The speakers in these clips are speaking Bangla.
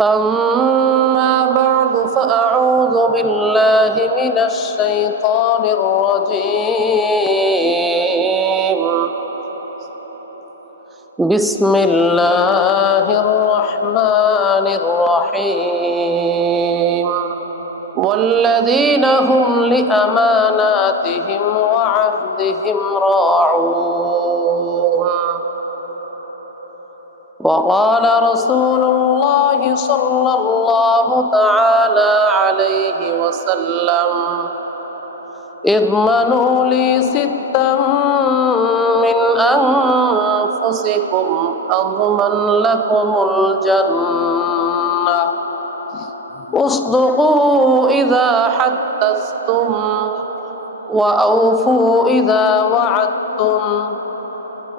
أما بعد فأعوذ بالله من الشيطان الرجيم بسم الله الرحمن الرحيم والذين هم لأماناتهم وعهدهم راعون وقال رسول الله صلى الله تعالى عليه وسلم اضمنوا لي ستا من أنفسكم أضمن لكم الجنة اصدقوا إذا حدثتم وأوفوا إذا وعدتم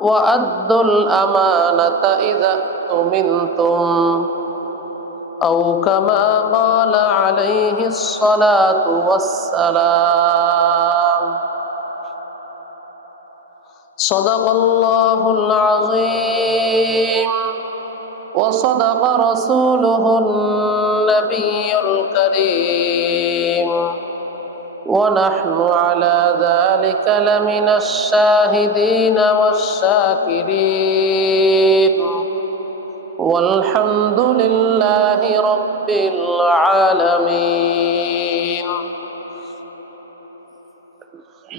وأدوا الأمانة إذا اؤتمنتم أو كما قال عليه الصلاة والسلام صدق الله العظيم وصدق رسوله النبي الكريم ونحن على ذلك لمن الشاهدين والشاكرين والحمد لله رب العالمين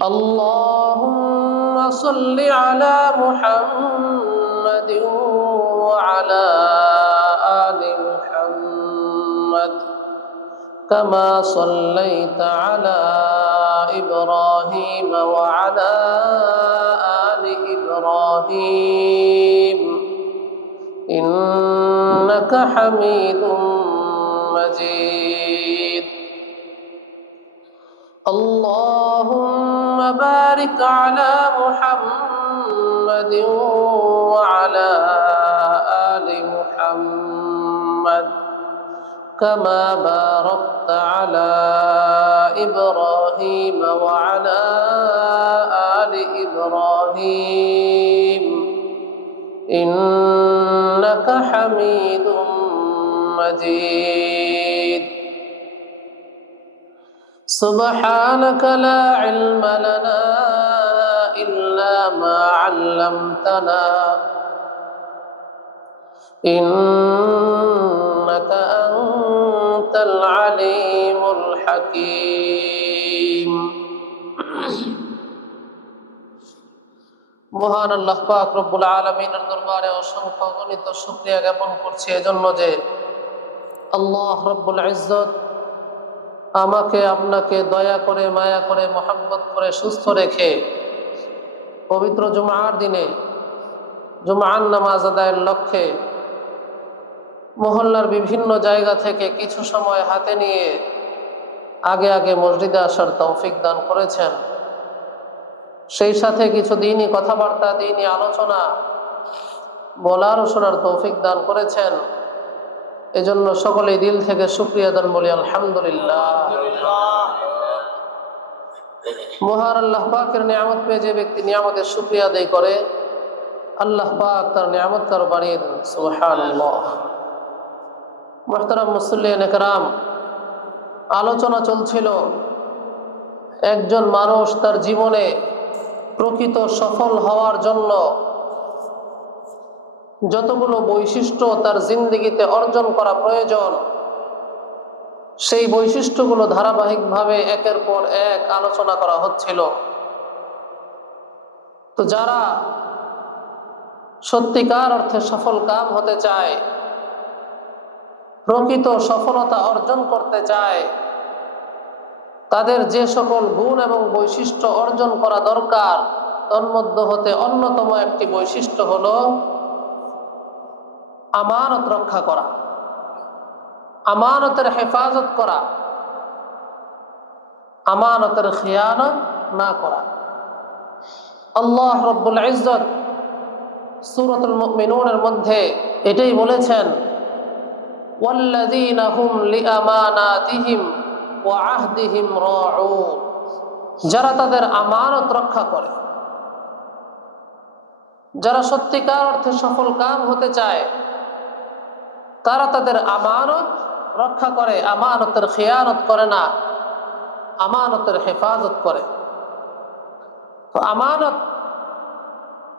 اللهم صل على محمد وعلى آل محمد كما صليت على إبراهيم وعلى آل إبراهيم إنك حميد مجيد اللهم بارك على محمد وعلى آل محمد كما باركت على إبراهيم وعلى آل إبراهيم إنك حميد مجيد سبحانك لا علم لنا إلا ما علمتنا إنك أنت العليم الحكيم মহান আল্লাহ পাক রব্বুল আলামিনের দরবারে অসংখ্য অগণিত শুকরিয়া জ্ঞাপন করছি এজন্য যে আল্লাহ রব্বুল ইজ্জত আমাকে আপনাকে দয়া করে মায়া করে মহব্বত করে সুস্থ রেখে পবিত্র জুমার দিনে জুমার নামাজ আদায়ের লক্ষ্যে মহল্লার বিভিন্ন জায়গা থেকে কিছু সময় হাতে নিয়ে আগে আগে মসজিদে আসার তৌফিক দান করেছেন। সেই সাথে কিছু দিনই কথাবার্তা দিনই আলোচনা বলার ও শোনার তৌফিক দান করেছেন। এজন্য সকলেই দিল থেকে শুকরিয়া দান বলি আলহামদুলিল্লাহ। মহান আল্লাহ পাকের নিয়ামত পেয়ে যে ব্যক্তি নিয়ামতের শুকরিয়া আদায় করে আল্লাহ পাক তার নিয়ামত আরো বাড়িয়ে দেন। সুবহানাল্লাহ। মুহতারাম মুসল্লিয়ান ইকরাম, আলোচনা চলছিল একজন মানুষ তার জীবনে প্রকৃত সফল হওয়ার জন্য যতগুলো বৈশিষ্ট্য তার জিন্দেগিতে অর্জন করা প্রয়োজন সেই বৈশিষ্ট্যগুলো ধারাবাহিকভাবে একের পর এক আলোচনা করা হচ্ছিল। তো যারা সত্যিকার অর্থে সফল কাম হতে চায়, প্রকৃত সফলতা অর্জন করতে চায়, তাদের যে সকল গুণ এবং বৈশিষ্ট্য অর্জন করা দরকার তন্মধ্য হতে অন্যতম একটি বৈশিষ্ট্য হলো আমানত রক্ষা করা, আমানতের হেফাজত করা, আমানতের খিয়ানত না করা। আল্লাহ রব্বুল ইজ্জত সূরাতুল মুমিনুনের মধ্যে এটাই বলেছেন, ওয়াল্লাযীনা হুম লিআমানাতিহিম ওয়া আহদিহিম রাউন, যারা তাদের আমানত রক্ষা করে, যারা সত্যিকার অর্থে সফল কাম হতে চায় তারা তাদের আমানত রক্ষা করে, আমানতের খেয়ানত করে না, আমানতের হেফাজত করে। তো আমানত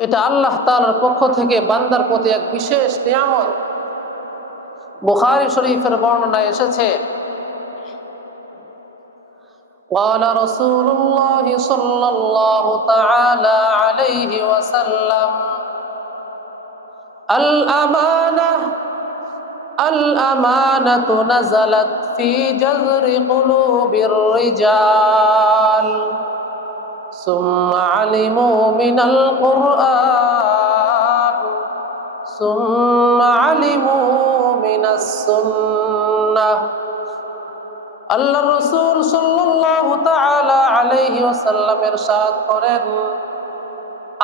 এটা আল্লাহ তাআলার পক্ষ থেকে বান্দার প্রতি এক বিশেষ নিয়ামত। বুখারী শরীফের বর্ণনায় এসেছে, قال رسول الله صلى الله تعالى عليه وسلم الأمانة نزلت في جذر قلوب الرجال ثم علموا من القرآن ثم علموا من السنة। আল্লাহ রাসূল সাল্লাল্লাহু তাআলা আলাইহি ওয়াসাল্লাম ইরশাদ করেন,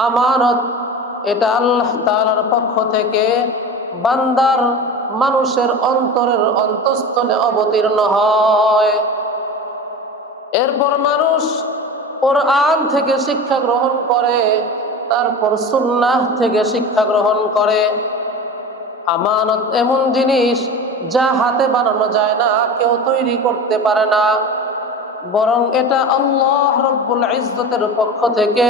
আমানত এটা আল্লাহ তাআলার পক্ষ থেকে বান্দার মানুষের অন্তরের অন্তঃস্থলে অবতীর্ণ হয়। এরপর মানুষ কোরআন থেকে শিক্ষা গ্রহণ করে, তারপর সুন্নাহ থেকে শিক্ষা গ্রহণ করে। আমানত এমন জিনিস যা হাতে বানানো যায় না, কেউ তৈরি করতে পারে না, বরং এটা আল্লাহ রব্বুল ইজ্জতের পক্ষ থেকে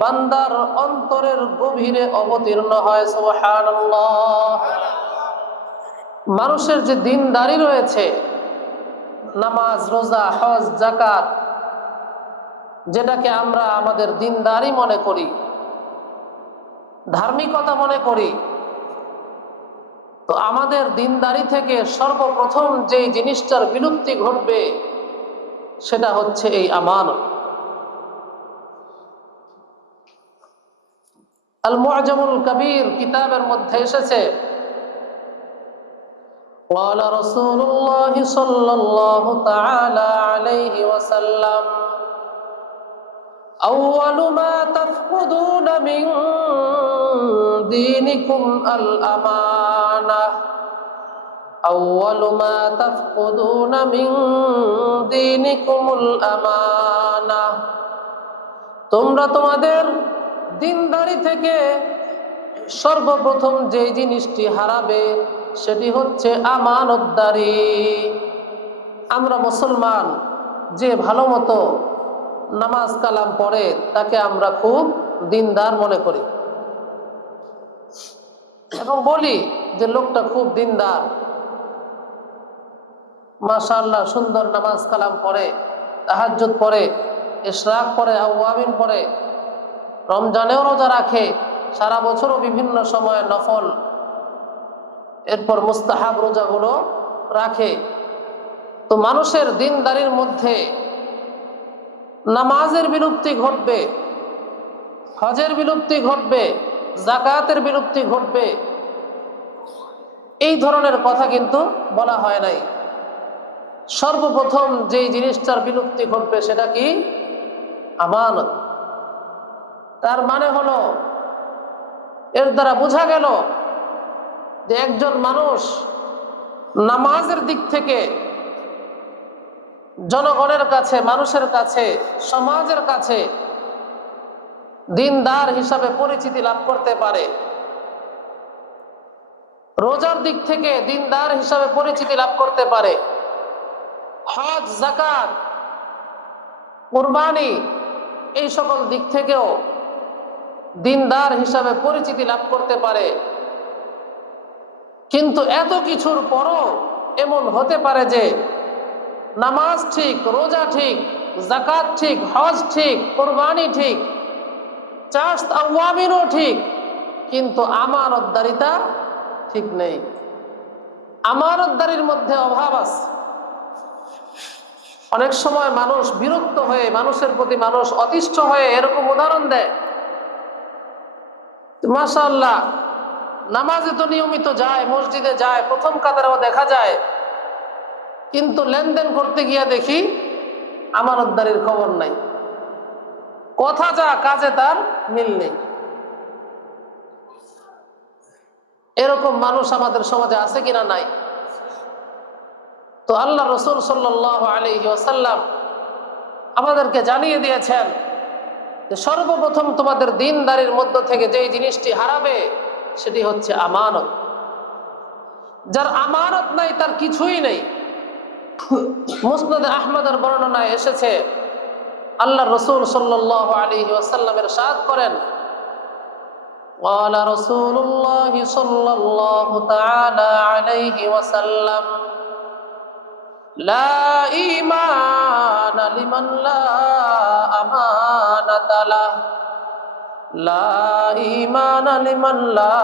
বান্দার অন্তরের গভীরে অবতীর্ণ হয়। সুবহানাল্লাহ। মানুষের যে দিনদারি রয়েছে, নামাজ, রোজা, হজ, যাকাত, যেটাকে আমরা আমাদের দিনদারি মনে করি, ধার্মিকতা মনে করি, তো আমাদের দিনদারি থেকে সর্বপ্রথম যে জিনিসটার বিলুপ্তি ঘটবে সেটা হচ্ছে এই আমানত। আল মুআজামুল কবির কিতাবের মধ্যে এসেছে, قال رسول الله صلى الله تعالى عليه وسلم أول ما تفقدون من دينكم الأمانة أول ما تفقدون من دينكم الأمانة। তোমরা তোমাদের দিনদারি থেকে সর্বপ্রথম যে জিনিসটি হারাবে সেটি হচ্ছে আমানতদারি। আমরা মুসলমান যে ভালো মতো নামাজ কালাম পড়ে তাকে আমরা খুব দিনদার মনে করি এবং বলি যে লোকটা খুব দিনদার, মাশাআল্লাহ সুন্দর নামাজ কালাম পড়ে, তাহাজ্জুদ পড়ে, ইশরাক পড়ে, আওয়াবিন পড়ে, রমজানেও রোজা রাখে, সারা বছরও বিভিন্ন সময়ে নফল এরপর মুস্তাহাব রোজাগুলো রাখে। তো মানুষের দিনদারির মধ্যে নামাজের বিলুপ্তি ঘটবে, হজের বিলুপ্তি ঘটবে, যাকাতের বিলুপ্তি ঘটবে, এই ধরনের কথা কিন্তু বলা হয় নাই। সর্বপ্রথম যেই জিনিসটার বিলুপ্তি ঘটবে সেটা কি? আমানত। তার মানে হলো, এর দ্বারা বোঝা গেল যে একজন মানুষ নামাজের দিক থেকে জনগণের কাছে, মানুষের কাছে, সমাজের কাছে দিনদার হিসাবে পরিচিতি লাভ করতে পারে, রোজার দিক থেকে দিনদার হিসাবে পরিচিতি লাভ করতে পারে, হজ, যাকাত, কুরবানি এই সকল দিক থেকেও দিনদার হিসাবে পরিচিতি লাভ করতে পারে। কিন্তু এত কিছুর পরও এমন হতে পারে যে নামাজ ঠিক, রোজা ঠিক, যাকাত ঠিক, হজ ঠিক, কুরবানি ঠিক, চাষত আওয়ামিনও ঠিক, কিন্তু আমানতদারিতা ঠিক নেই। আমানতদারির মধ্যে অভাব আছে। অনেক সময় মানুষ বিরক্ত হয়ে, মানুষের প্রতি মানুষ অতিষ্ঠ হয়ে এরকম উদাহরণ দেয়, মাশাআল্লাহ নামাজে তো নিয়মিত যায়, মসজিদে যায়, প্রথম কাতারেও দেখা যায়, কিন্তু লেনদেন করতে গিয়া দেখি আমানতদারির খবর নাই, কথা যা কাজে তার মিল নেই। এরকম মানুষ আমাদের সমাজে আছে কিনা? নাই। তো আল্লাহ রাসূল সাল্লাল্লাহু আলাইহি ওয়াসাল্লাম আমাদেরকে জানিয়ে দিয়েছেন যে সর্বপ্রথম তোমাদের দিনদারির মধ্য থেকে যেই জিনিসটি হারাবে সেটি হচ্ছে আমানত। যার আমানত নাই তার কিছুই নেই। মুসনাদ আহমদের বর্ণনায় এসেছে, আল্লাহ রসুল সাল্লাল্লাহু আলাইহি ওয়াসাল্লাম ইরশাদ করেন, قال رسول الله صلى الله تعالى عليه وسلم لا إيمان لمن لا أمانة له لا إيمان لمن لا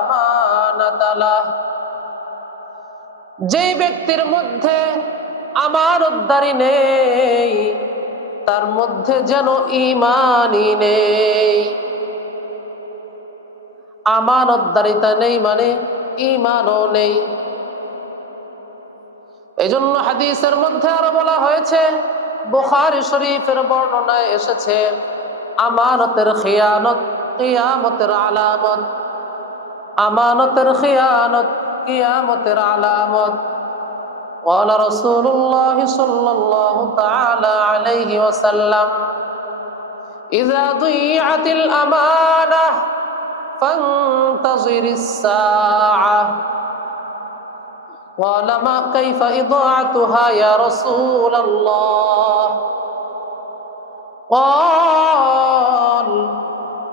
أمانة له। যেই ব্যক্তির মধ্যে আমানতদারি নেই তার মধ্যে যেন ঈমানই নেই। আমানতদারিতা নেই মানে ঈমানও নেই। এই জন্য হাদিসের মধ্যে আরো বলা হয়েছে, বুখারী শরীফের বর্ণনায় এসেছে, আমানতের খিয়ানত কিয়ামতের আলামত, আমানতের খিয়ানত কিয়ামতের আলামত। قال رسول الله صلى الله تعالى عليه وسلم إذا ضيعت الأمانة فانتظر الساعة قال ما كيف إضاعتها يا رسول الله قال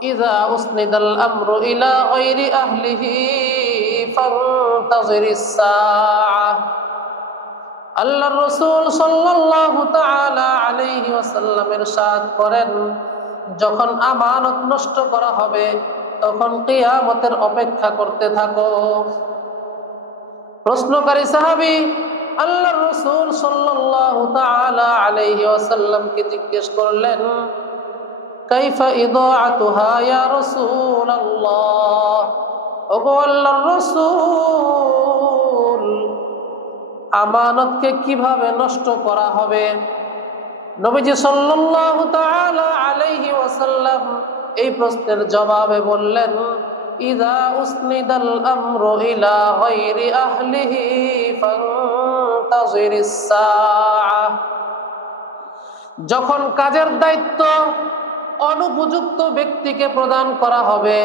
إذا أسند الأمر إلى غير أهله فانتظر الساعة। আল্লাহর রাসূল সাল্লাল্লাহু তাআলা আলাইহি ওয়াসাল্লাম ইরশাদ করেন, যখন আমানত নষ্ট করা হবে তখন কিয়ামতের অপেক্ষা করতে থাকো। প্রশ্নকারী সাহাবী আল্লাহর রাসূল সাল্লাল্লাহু তাআলা আলাইহি ওয়াসাল্লামকে জিজ্ঞেস করলেন, কাইফা ইদাআতুহা ইয়া রাসূলুল্লাহ, ওগো আল্লাহর রাসূল আমানতকে কিভাবে নষ্ট করা হবে? নবীজি সাল্লাল্লাহু তাআলা আলাইহি ওয়াসাল্লাম এই প্রশ্নের জবাবে বললেন, ইযা উসনিদাল আমরু ইলা গায়রি আহলিহি ফান্তাযিরিস সাআহ। যখন কাজের দায়িত্ব অনুপযুক্ত ব্যক্তিকে প্রদান করা হবে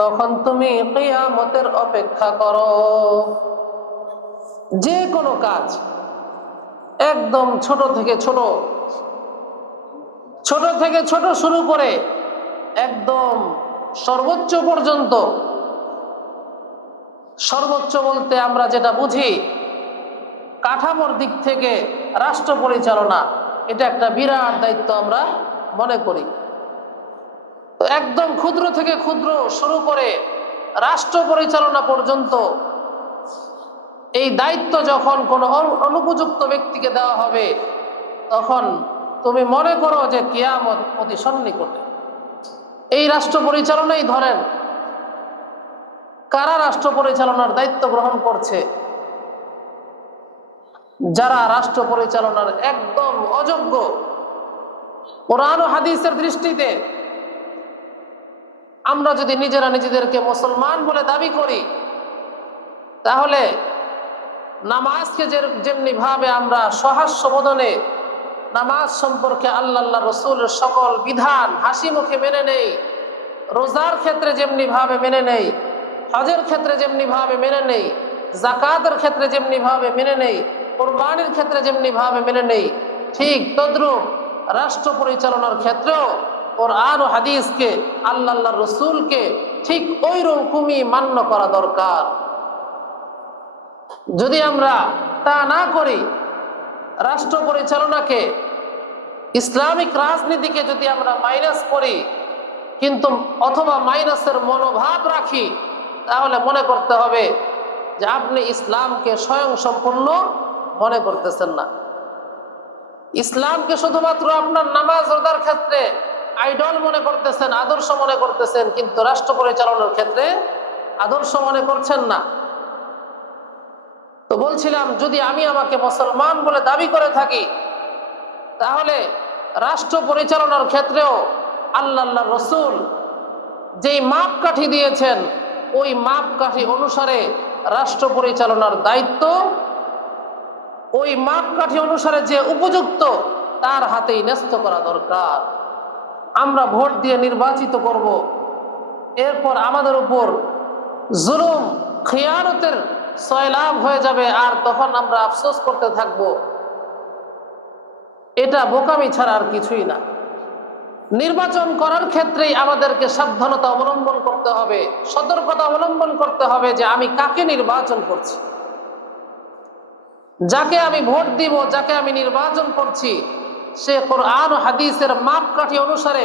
তখন তুমি কিয়ামতের অপেক্ষা করো। যে কোনো কাজ একদম ছোট থেকে ছোট শুরু করে একদম সর্বোচ্চ পর্যন্ত, সর্বোচ্চ বলতে আমরা যেটা বুঝি কাঠামোর দিক থেকে রাষ্ট্র পরিচালনা, এটা একটা বিরাট দায়িত্ব আমরা মনে করি। তো একদম ক্ষুদ্র থেকে ক্ষুদ্র শুরু করে রাষ্ট্র পরিচালনা পর্যন্ত এই দায়িত্ব যখন কোনো অনুপযুক্ত ব্যক্তিকে দেওয়া হবে তখন তুমি মনে করো যে কিয়ামত অতি সন্নিকটে। এই রাষ্ট্র পরিচালনাই ধরেন, কারা রাষ্ট্র পরিচালনার দায়িত্ব গ্রহণ করছে? যারা রাষ্ট্র পরিচালনার একদম অযোগ্য। কোরআন ও হাদিসের দৃষ্টিতে আমরা যদি নিজেরা নিজেদেরকে মুসলমান বলে দাবি করি তাহলে নামাজকে যেমনি ভাবে আমরা সহাস্য বোধনে নামাজ সম্পর্কে আল্লাহ রসুলের সকল বিধান হাসি মুখে মেনে নেই, রোজার ক্ষেত্রে যেমনি ভাবে মেনে নেই, হজের ক্ষেত্রে যেমনি ভাবে মেনে নেই, যাকাতের ক্ষেত্রে যেমনি ভাবে মেনে নেই, কুরবানির ক্ষেত্রে যেমনি ভাবে মেনে নেই, ঠিক তদ্রূপ রাষ্ট্র পরিচালনার ক্ষেত্রেও কোরআন ও হাদিসকে আল্লাহ রসুলকে ঠিক ওই রকমই মান্য করা দরকার। যদি আমরা তা না করি, রাষ্ট্র পরিচালনাকে ইসলামিক রাজনীতিকে যদি আমরা মাইনাস করি কিন্তু অথবা মাইনাসের মনোভাব রাখি তাহলে মনে করতে হবে যে আপনি ইসলামকে স্বয়ং সম্পূর্ণ মনে করতেছেন না। ইসলামকে শুধুমাত্র আপনার নামাজ রোজার ক্ষেত্রে আইডল মনে করতেছেন, আদর্শ মনে করতেছেন, কিন্তু রাষ্ট্র পরিচালনার ক্ষেত্রে আদর্শ মনে করছেন না। তো বলছিলাম, যদি আমি আমাকে মুসলমান বলে দাবি করে থাকি তাহলে রাষ্ট্র পরিচালনার ক্ষেত্রেও আল্লাহ রসুল যেই মাপকাঠি দিয়েছেন ওই মাপকাঠি অনুসারে রাষ্ট্র পরিচালনার দায়িত্ব ওই মাপকাঠি অনুসারে যে উপযুক্ত তার হাতেই ন্যস্ত করা দরকার। আমরা ভোট দিয়ে নির্বাচিত করব, এরপর আমাদের উপর জুলুম খিয়ানতের সয়লাভ হয়ে যাবে আর তখন আমরা আফসোস করতে থাকব, এটা বোকামি ছাড়া আর কিছুই না। নির্বাচন করার ক্ষেত্রেই আমাদেরকে সাবধানতা অবলম্বন করতে হবে, সতর্কতা অবলম্বন করতে হবে যে আমি কাকে নির্বাচন করছি, যাকে আমি ভোট দিব, যাকে আমি নির্বাচন করছি, সে কোরআন ও হাদিসের মাপকাঠি অনুসারে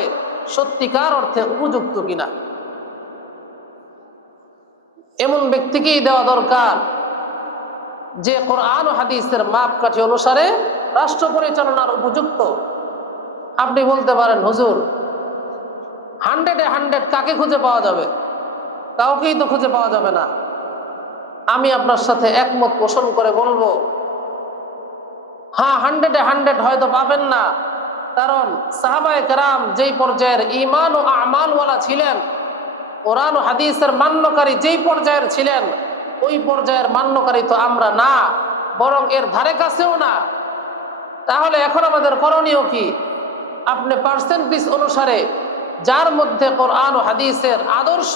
সত্যিকার অর্থে উপযুক্ত কিনা। এমন ব্যক্তিকেই দেওয়া দরকার যে কোরআন ও হাদিসের মাপকাঠি অনুসারে রাষ্ট্র পরিচালনার উপযুক্ত। আপনি বলতে পারেন, হুজুর 100-এ 100 কাকে খুঁজে পাওয়া যাবে? কাউকেই তো খুঁজে পাওয়া যাবে না। আমি আপনার সাথে একমত পোষণ করে বলবো, হ্যাঁ 100-এ 100 হয়তো পাবেন না, কারণ সাহাবায়ে কেরাম যেই পর্যায়ের ঈমান ও আমালওয়ালা ছিলেন, কোরআন ও হাদিসের মান্যকারী যেই পর্যায়ের ছিলেন, ওই পর্যায়ের মান্যকারী তো আমরা না, বরং এর ধারে কাছেও না। তাহলে এখন আমাদের করণীয় কি? আপনি পার্সেন্টেজ অনুসারে যার মধ্যে কোরআন ও হাদিসের আদর্শ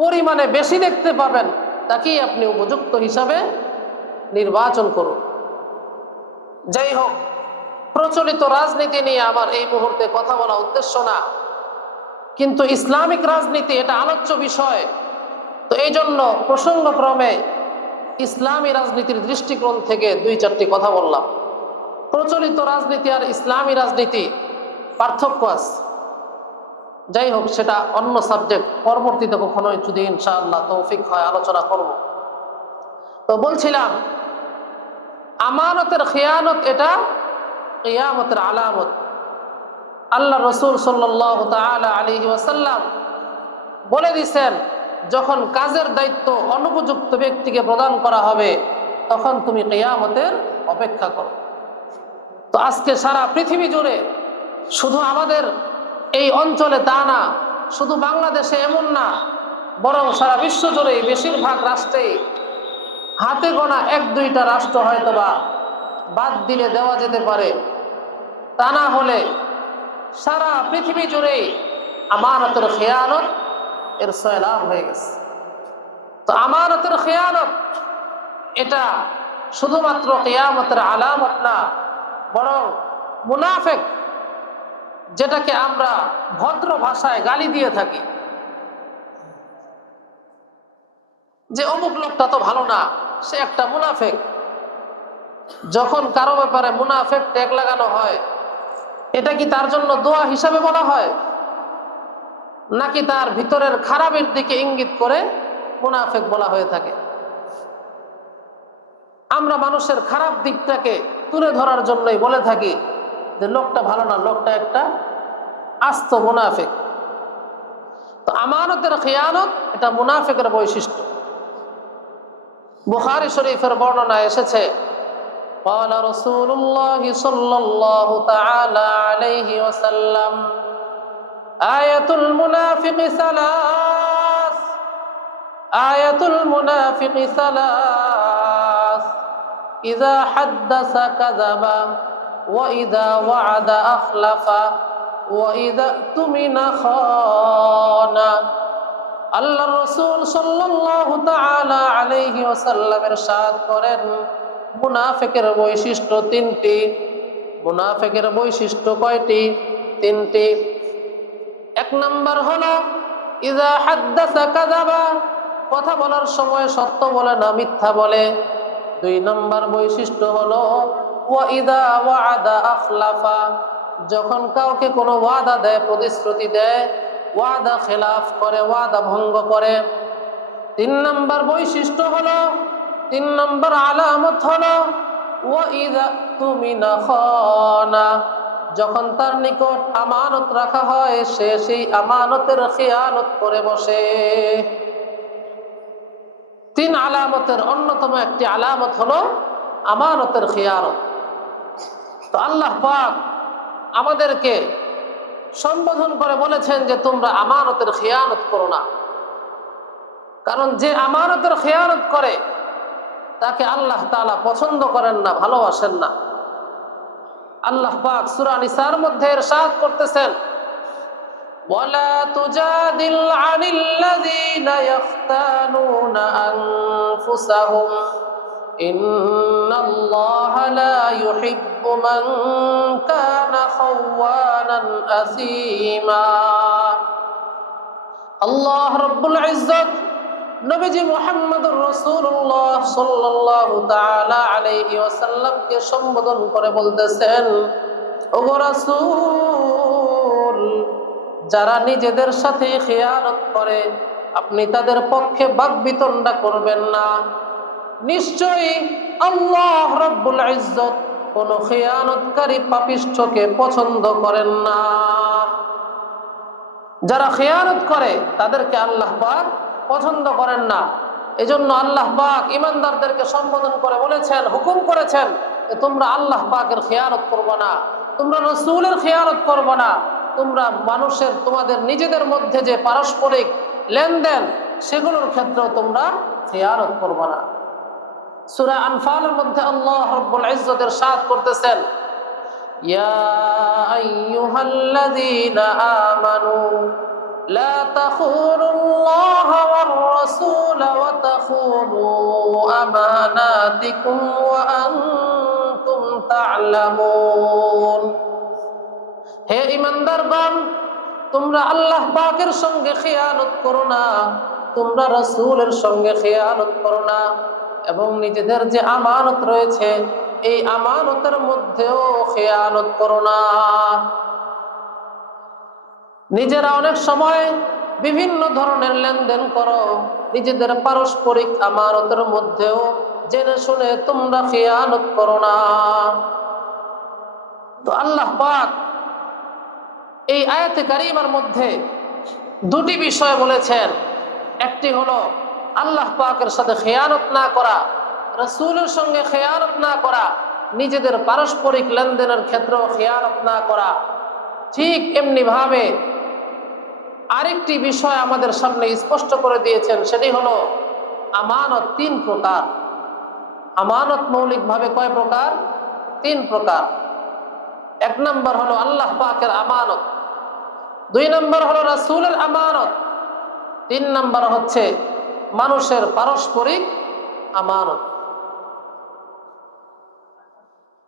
পরিমাণে বেশি দেখতে পাবেন, তাকেই আপনি উপযুক্ত হিসাবে নির্বাচন করুন। যাই হোক, প্রচলিত রাজনীতি নিয়ে আমার এই মুহূর্তে কথা বলা উদ্দেশ্য না, কিন্তু ইসলামিক রাজনীতি এটা আলোচ্য বিষয়। তো এই জন্য প্রসঙ্গক্রমে ইসলামী রাজনীতির দৃষ্টিকোণ থেকে 2-4টি কথা বললাম। প্রচলিত রাজনীতি আর ইসলামী রাজনীতি পার্থক্য আছে। যাই হোক, সেটা অন্য সাবজেক্ট, পরবর্তীতে কখনোই যদি ইনশাআল্লাহ তৌফিক হয় আলোচনা করব। তো বলছিলাম, আমানতের খেয়ানত এটা কিয়ামতের আলামত। আল্লাহ রসুল সাল্লাল্লাহু তাআলা আলাইহি ওয়াসাল্লাম বলে দিয়েছেন, যখন কাজের দায়িত্ব অনুপযুক্ত ব্যক্তিকে প্রদান করা হবে, তখন তুমি কিয়ামতের অপেক্ষা করো। তো আজকে সারা পৃথিবী জুড়ে, শুধু আমাদের এই অঞ্চলে তা না, শুধু বাংলাদেশে এমন না, বরং সারা বিশ্ব জুড়ে বেশিরভাগ রাষ্ট্রেই, হাতে গোনা 1-2টা রাষ্ট্র হয়তোবা বাদ দিলে দেওয়া যেতে পারে, তা না হলে সারা পৃথিবী জুড়েই আমানতের খেয়ানত এর সয়লাভ হয়ে গেছে। তো আমানতের খেয়ানত এটা শুধুমাত্র কিয়ামতের আলামত না, বরং মুনাফিক, যেটাকে আমরা ভদ্র ভাষায় গালি দিয়ে থাকি, যে অমুক লোকটা তো ভালো না, সে একটা মুনাফিক। যখন কারো ব্যাপারে মুনাফিক ট্যাগ লাগানো হয়, এটা কি তার জন্য দোয়া হিসাবে বলা হয়, নাকি তার ভিতরের খারাপের দিকে ইঙ্গিত করে মুনাফিক বলা হয়ে থাকে? আমরা মানুষের খারাপ দিকটাকে তুলে ধরার জন্যই বলে থাকি যে লোকটা ভালো না, লোকটা একটা আস্ত মুনাফিক। তো আমানতের খেয়ানত এটা মুনাফিকের বৈশিষ্ট্য। বুখারী শরীফের বর্ণনায় এসেছে, قال رسول الله صلى الله تعالى عليه وسلم آية المنافق ثلاث آية المنافق ثلاث إذا حدث كذب وإذا وعد أخلف وإذا اؤتمن خان। আল্লাহর রাসূল সাল্লাল্লাহু তাআলা আলাইহি ওয়াসাল্লাম ইরশাদ করেন, মুনাফিকের বৈশিষ্ট্য 3টি। মুনাফিকের বৈশিষ্ট্য কয়টি? 3টি। 1 নম্বর হলো ইযা হাদ্দাসা কাযাবা, কথা বলার সময় সত্য বলে না, মিথ্যা বলে। 2 নম্বর বৈশিষ্ট্য হলো ওয়া ইযা ওয়া'আদা আখলাফা, যখন কাউকে কোনো ওয়াদা দেয়, প্রতিশ্রুতি দেয়, ওয়াদা খেলাফ করে, ওয়াদা ভঙ্গ করে। 3 নম্বর বৈশিষ্ট্য হলো, 3 নম্বর আলামত হলো ওয়া ইযা তুমিনা খানা, যখন তার নিকট আমানত রাখা হয় সে সেই আমানতের খেয়ানত করে বসে। 3 আলামতের অন্যতম একটি আলামত হলো আমানতের খেয়ানত। তো আল্লাহ পাক আমাদেরকে সম্বোধন করে বলেছেন যে তোমরা আমানতের খেয়ানত করো না, কারণ যে আমানতের খেয়ানত করে তাকে আল্লাহ তাআলা পছন্দ করেন না, ভালোবাসেন না। আল্লাহ পাক সূরা নিসার মধ্যে ইরশাদ করতেছেন, ওয়ালা তুজাদিল আনিল্লাযীনা ইখতানুনা আনফুসাহুম ইন্নাল্লাহা লা ইউহিব্বু মান কানা খাওয়ানান আসীমা। আল্লাহ রাব্বুল ইজ্জত নবীজি মুহাম্মদুর রাসূলুল্লাহ সাল্লাল্লাহু তাআলা আলাইহি ওয়াসাল্লামকে সম্বোধন করে বলতেছেন, ওগো রাসূল, যারা নিজেদের সাথে খেয়ানত করে আপনি তাদের পক্ষে বাকবিতণ্ডা করবেন না। নিশ্চয়ই আল্লাহ রাব্বুল ইজ্জত কোন খেয়ানতকারী পাপিষ্ঠকে পছন্দ করেন না। যারা খেয়ানত করে তাদেরকে আল্লাহ পাক পছন্দ করেন না। এজন্য আল্লাহ পাক ইমানদারদেরকে সম্বোধন করে বলেছেন, হুকুম করেছেন যে তোমরা আল্লাহ পাকের খেয়ানত করবে না, তোমরা রাসূলের খেয়ানত করবে না, তোমরা মানুষের তোমাদের নিজেদের মধ্যে যে পারস্পরিক লেনদেন সেগুলোর ক্ষেত্রেও তোমরা খেয়ানত করবে না। সূরা আনফালের মধ্যে আল্লাহ রাব্বুল ইজ্জত ইরশাদ করতেছেন, ইয়া আইয়ুহাল্লাযীনা আমানু লা তাখুনুল্লাহা ওয়ার রাসূলা ওয়া তাখুনু আমানাতিকুম ওয়া আনতুম তা'লামুন। হে ঈমানদারগণ, তোমরা আল্লাহ পাকের সঙ্গে খেয়ানত করো না, তোমরা রাসূলের সঙ্গে খেয়ানত করো না, এবং নিজেদের যে আমানত রয়েছে এই আমানতের মধ্যেও খেয়ানত করো না। নিজেরা অনেক সময় বিভিন্ন ধরনের লেনদেন করো, নিজেদের পারস্পরিক আমানতের মধ্যেও জেনে শুনে তোমরা খেয়ানত করো না। তো আল্লাহ পাক এই আয়াতে কারিমার মধ্যে দুটি বিষয় বলেছেন। একটি হলো আল্লাহ পাকের সাথে খেয়ানত না করা, রাসূলের সঙ্গে খেয়ানত না করা, নিজেদের পারস্পরিক লেনদেনের ক্ষেত্রেও খেয়ানত না করা। ঠিক এমনি ভাবে আরেকটি বিষয় আমাদের সামনে স্পষ্ট করে দিয়েছেন, সেটি হলো আমানত তিন প্রকার। আমানত মৌলিকভাবে কয় প্রকার? তিন প্রকার। এক নম্বর হলো আল্লাহ পাকের আমানত, দুই নম্বর হলো রাসূলের আমানত, তিন নম্বর হচ্ছে মানুষের পারস্পরিক আমানত।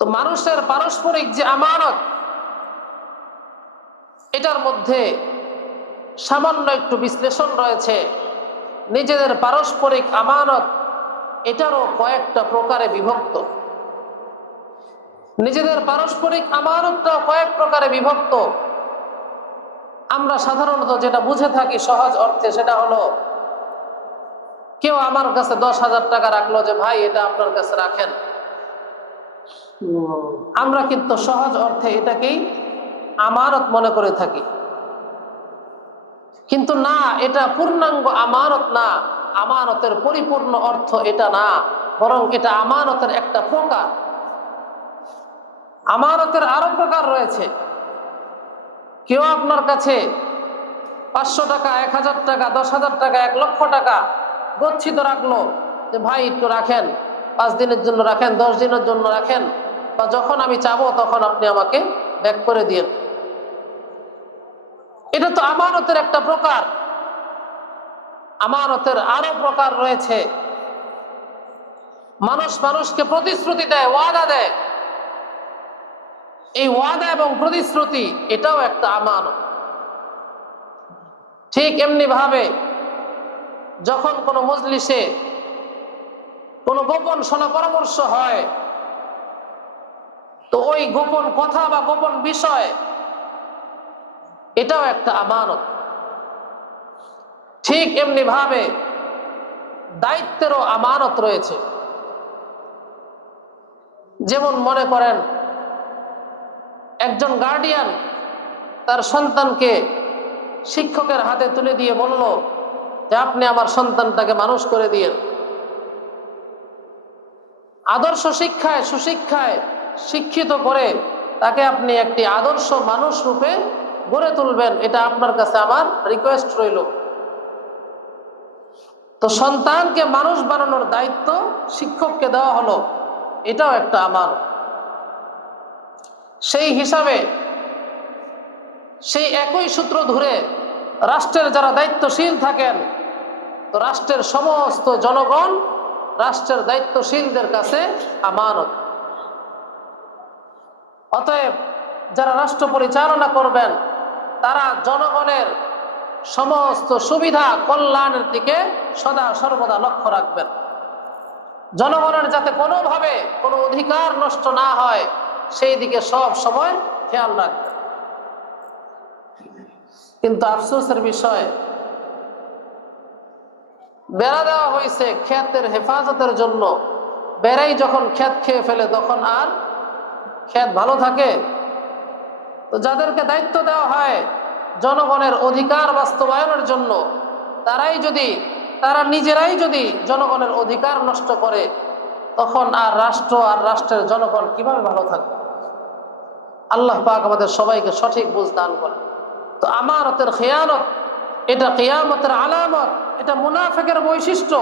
তো মানুষের পারস্পরিক যে আমানত, এটার মধ্যে সামান্য একটু বিশ্লেষণ রয়েছে। নিজেদের পারস্পরিক আমানত এটারও কয়েকটা প্রকারে বিভক্ত। নিজেদের পারস্পরিক আমানতটাও কয়েক প্রকারে বিভক্ত। আমরা সাধারণত যেটা বুঝে থাকি সহজ অর্থে, সেটা হলো কেউ আমার কাছে 10,000 টাকা রাখলো যে ভাই এটা আপনার কাছে রাখেন। আমরা কিন্তু সহজ অর্থে এটাকেই আমানত মনে করে থাকি, কিন্তু না, এটা পূর্ণাঙ্গ আমানত না। আমানতের পরিপূর্ণ অর্থ এটা না, বরং এটা আমানতের একটা প্রকার। আমানতের আরো প্রকার রয়েছে। কেউ আপনার কাছে 500 টাকা, 1000 টাকা, 10,000 টাকা, 1 লক্ষ টাকা গচ্ছিত রাখলো যে ভাই একটু রাখেন, 5 দিনের জন্য রাখেন, 10 দিনের জন্য রাখেন, বা যখন আমি চাবো তখন আপনি আমাকে ব্যাক করে দিন। এটা তো আমানতের একটা প্রকার। আমানতের আরো প্রকার রয়েছে। মানুষ মানুষকে প্রতিশ্রুতি দেয়, ওয়াদা দেয়। এই ওয়াদা এবং প্রতিশ্রুতি এটাও একটা আমানত। ঠিক এমনি ভাবে যখন কোনো মজলিসে কোনো গোপন শোনা পরামর্শ হয়, তো ওই গোপন কথা বা গোপন বিষয় এটাও একটা আমানত। ঠিক এমনি ভাবে দায়িত্বেরও আমানত রয়েছে। যেমন মনে করেন একজন গার্ডিয়ান তার সন্তানকে শিক্ষকের হাতে তুলে দিয়ে বলল যে আপনি আমার সন্তানটাকে মানুষ করে দিয়েন। আদর্শ শিক্ষায়, সুশিক্ষায় শিক্ষিত করে তাকে আপনি একটি আদর্শ মানুষ রূপে গড়ে তুলবেন, এটা আপনার কাছে আমার রিকোয়েস্ট রইল। তো সন্তানকে মানুষ বানানোর দায়িত্ব শিক্ষককে দেওয়া হলো, এটাও একটা আমানত। সেই হিসাবে সেই একই সূত্র ধরে রাষ্ট্রের যারা দায়িত্বশীল থাকেন, তো রাষ্ট্রের সমস্ত জনগণ রাষ্ট্রের দায়িত্বশীলদের কাছে আমানত। অতএব যারা রাষ্ট্র পরিচালনা করবেন তারা জনগণের সমস্ত সুবিধা কল্যাণের দিকে সদা সর্বদা লক্ষ্য রাখবেন। জনগণের যাতে কোনোভাবে কোনো অধিকার নষ্ট না হয় সেই দিকে সব সময় খেয়াল রাখবেন। কিন্তু আফসোসের বিষয়, বেড়া দেওয়া হয়েছে ক্ষেতের হেফাজতের জন্য, বেড়াই যখন ক্ষেত খেয়ে ফেলে তখন আর ক্ষেত ভালো থাকে? তো যাদেরকে দায়িত্ব দেওয়া হয় জনগণের অধিকার বাস্তবায়নের জন্য, তারা নিজেরাই যদি জনগণের অধিকার নষ্ট করে, তখন আর রাষ্ট্র আর রাষ্ট্রের জনগণ কিভাবে ভালো থাকবে? আল্লাহ পাক আমাদের সবাইকে সঠিক বুঝ দান করে। তো আমানতের খেয়ানত এটা কিয়ামতের আলামত, এটা মুনাফিকের বৈশিষ্ট্য।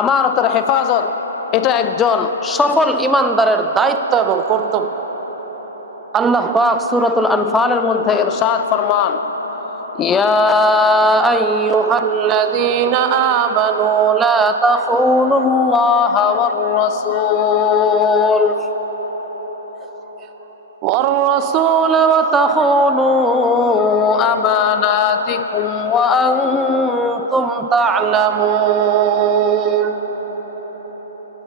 আমানতের হেফাজত এটা একজন সফল ইমানদারের দায়িত্ব এবং কর্তব্য। আল্লাহ পাক সূরাতুল আনফালের মধ্যে ইরশাদ ফরমান, ইয়া আইয়ুহাল্লাযীনা আমানু লা তাখুনুল্লাহা والرسول وتخونوا أماناتكم وأنتم تعلمون।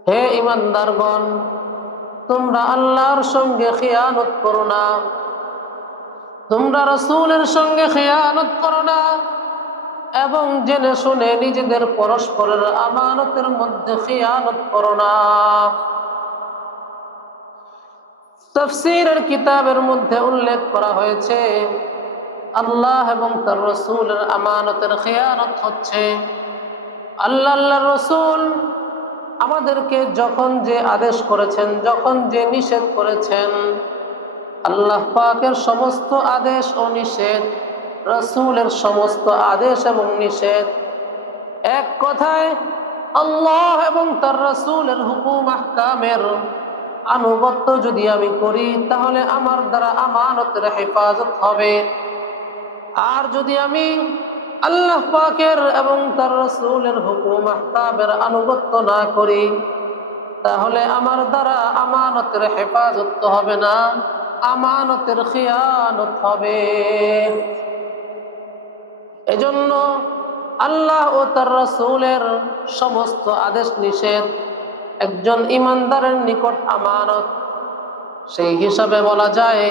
হে ইমানদারগণ, তোমরা আল্লাহর সঙ্গে খিয়ানত করো না, তোমরা রাসূলের সঙ্গে খিয়ানত করো না, এবং জেনে শুনে নিজেদের পরস্পরের আমানতের মধ্যে খিয়ানত করো না। তাফসীরের কিতাবের মধ্যে উল্লেখ করা হয়েছে আল্লাহ এবং তার রাসূলের আমানতের খেয়ানত হচ্ছে আল্লাহর রাসূল আমাদেরকে যখন যে আদেশ করেছেন, যখন যে নিষেধ করেছেন, আল্লাহ পাকের সমস্ত আদেশ ও নিষেধ, রাসূলের সমস্ত আদেশ এবং নিষেধ, এক কথায় আল্লাহ এবং তার রাসূলের হুকুম আহকামের আনুগত্য যদি আমি করি তাহলে আমার দ্বারা আমানতের হেফাজত হবে। আর যদি আমি আল্লাহ পাকের এবং তার রাসূলের হুকুম আহকামের আনুগত্য না করি তাহলে আমার দ্বারা আমানতের হেফাজত তো হবে না, আমানতের খিয়ানত হবে। এজন্য আল্লাহ ও তার রাসূলের সমস্ত আদেশ নিষেধ একজন ইমানদারের নিকট আমানত। সেই হিসাবে বলা যায়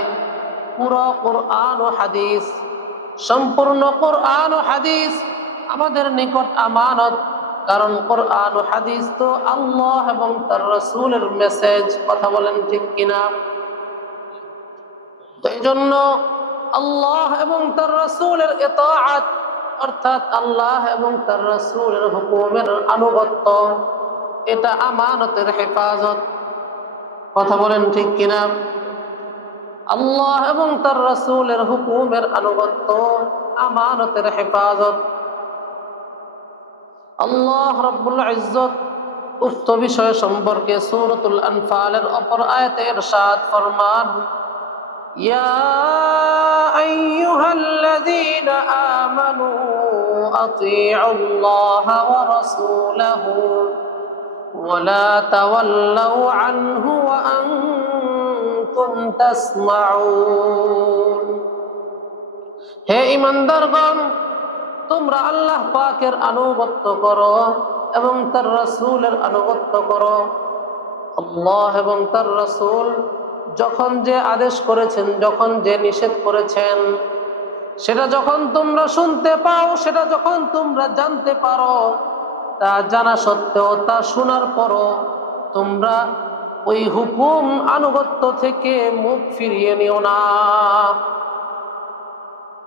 পুরো কোরআন ও হাদিস, সম্পূর্ণ কোরআন ও হাদিস আমাদের নিকট আমানত। কারণ কোরআন ও হাদিস তো আল্লাহ এবং তার রাসূলের মেসেজ। কথা বলেন ঠিক কিনা? তো এই জন্য আল্লাহ এবং তার রাসূলের ইতাআত, অর্থাৎ আল্লাহ এবং তার রাসূলের হুকুমের আনুগত্য, এটা আমানতের হেফাজত। কথা বলেন ঠিক কিনা? আল্লাহ এবং তার রাসূলের হুকুমের আনুগত্য আমানতের হেফাজত। আল্লাহ রাব্বুল ইজ্জত উক্ত বিষয় সম্পর্কে সূরাতুল আনফালের অপর আয়াতে ইরশাদ ফরমান, ইয়া আইয়ুহাল্লাযীনা আমানু আতিউল্লাহা ওয়া রাসূলাহু ওয়ালা তাওয়াল্লাউ আনহু ওয়া আনতুম তাসমাউন। হে ঈমানদারগণ, তোমরা আল্লাহ পাকের আনুগত্য করো এবং তার রাসূলের আনুগত্য করো। আল্লাহ এবং তার রাসূল যখন যে আদেশ করেছেন, যখন যে নিষেধ করেছেন, সেটা যখন তোমরা শুনতে পাও, সেটা যখন তোমরা জানতে পারো, তা জানা সত্ত্বেও, তা শোনার পরও তোমরা ওই হুকুম আনুগত্য থেকে মুখ ফিরিয়ে নিও না।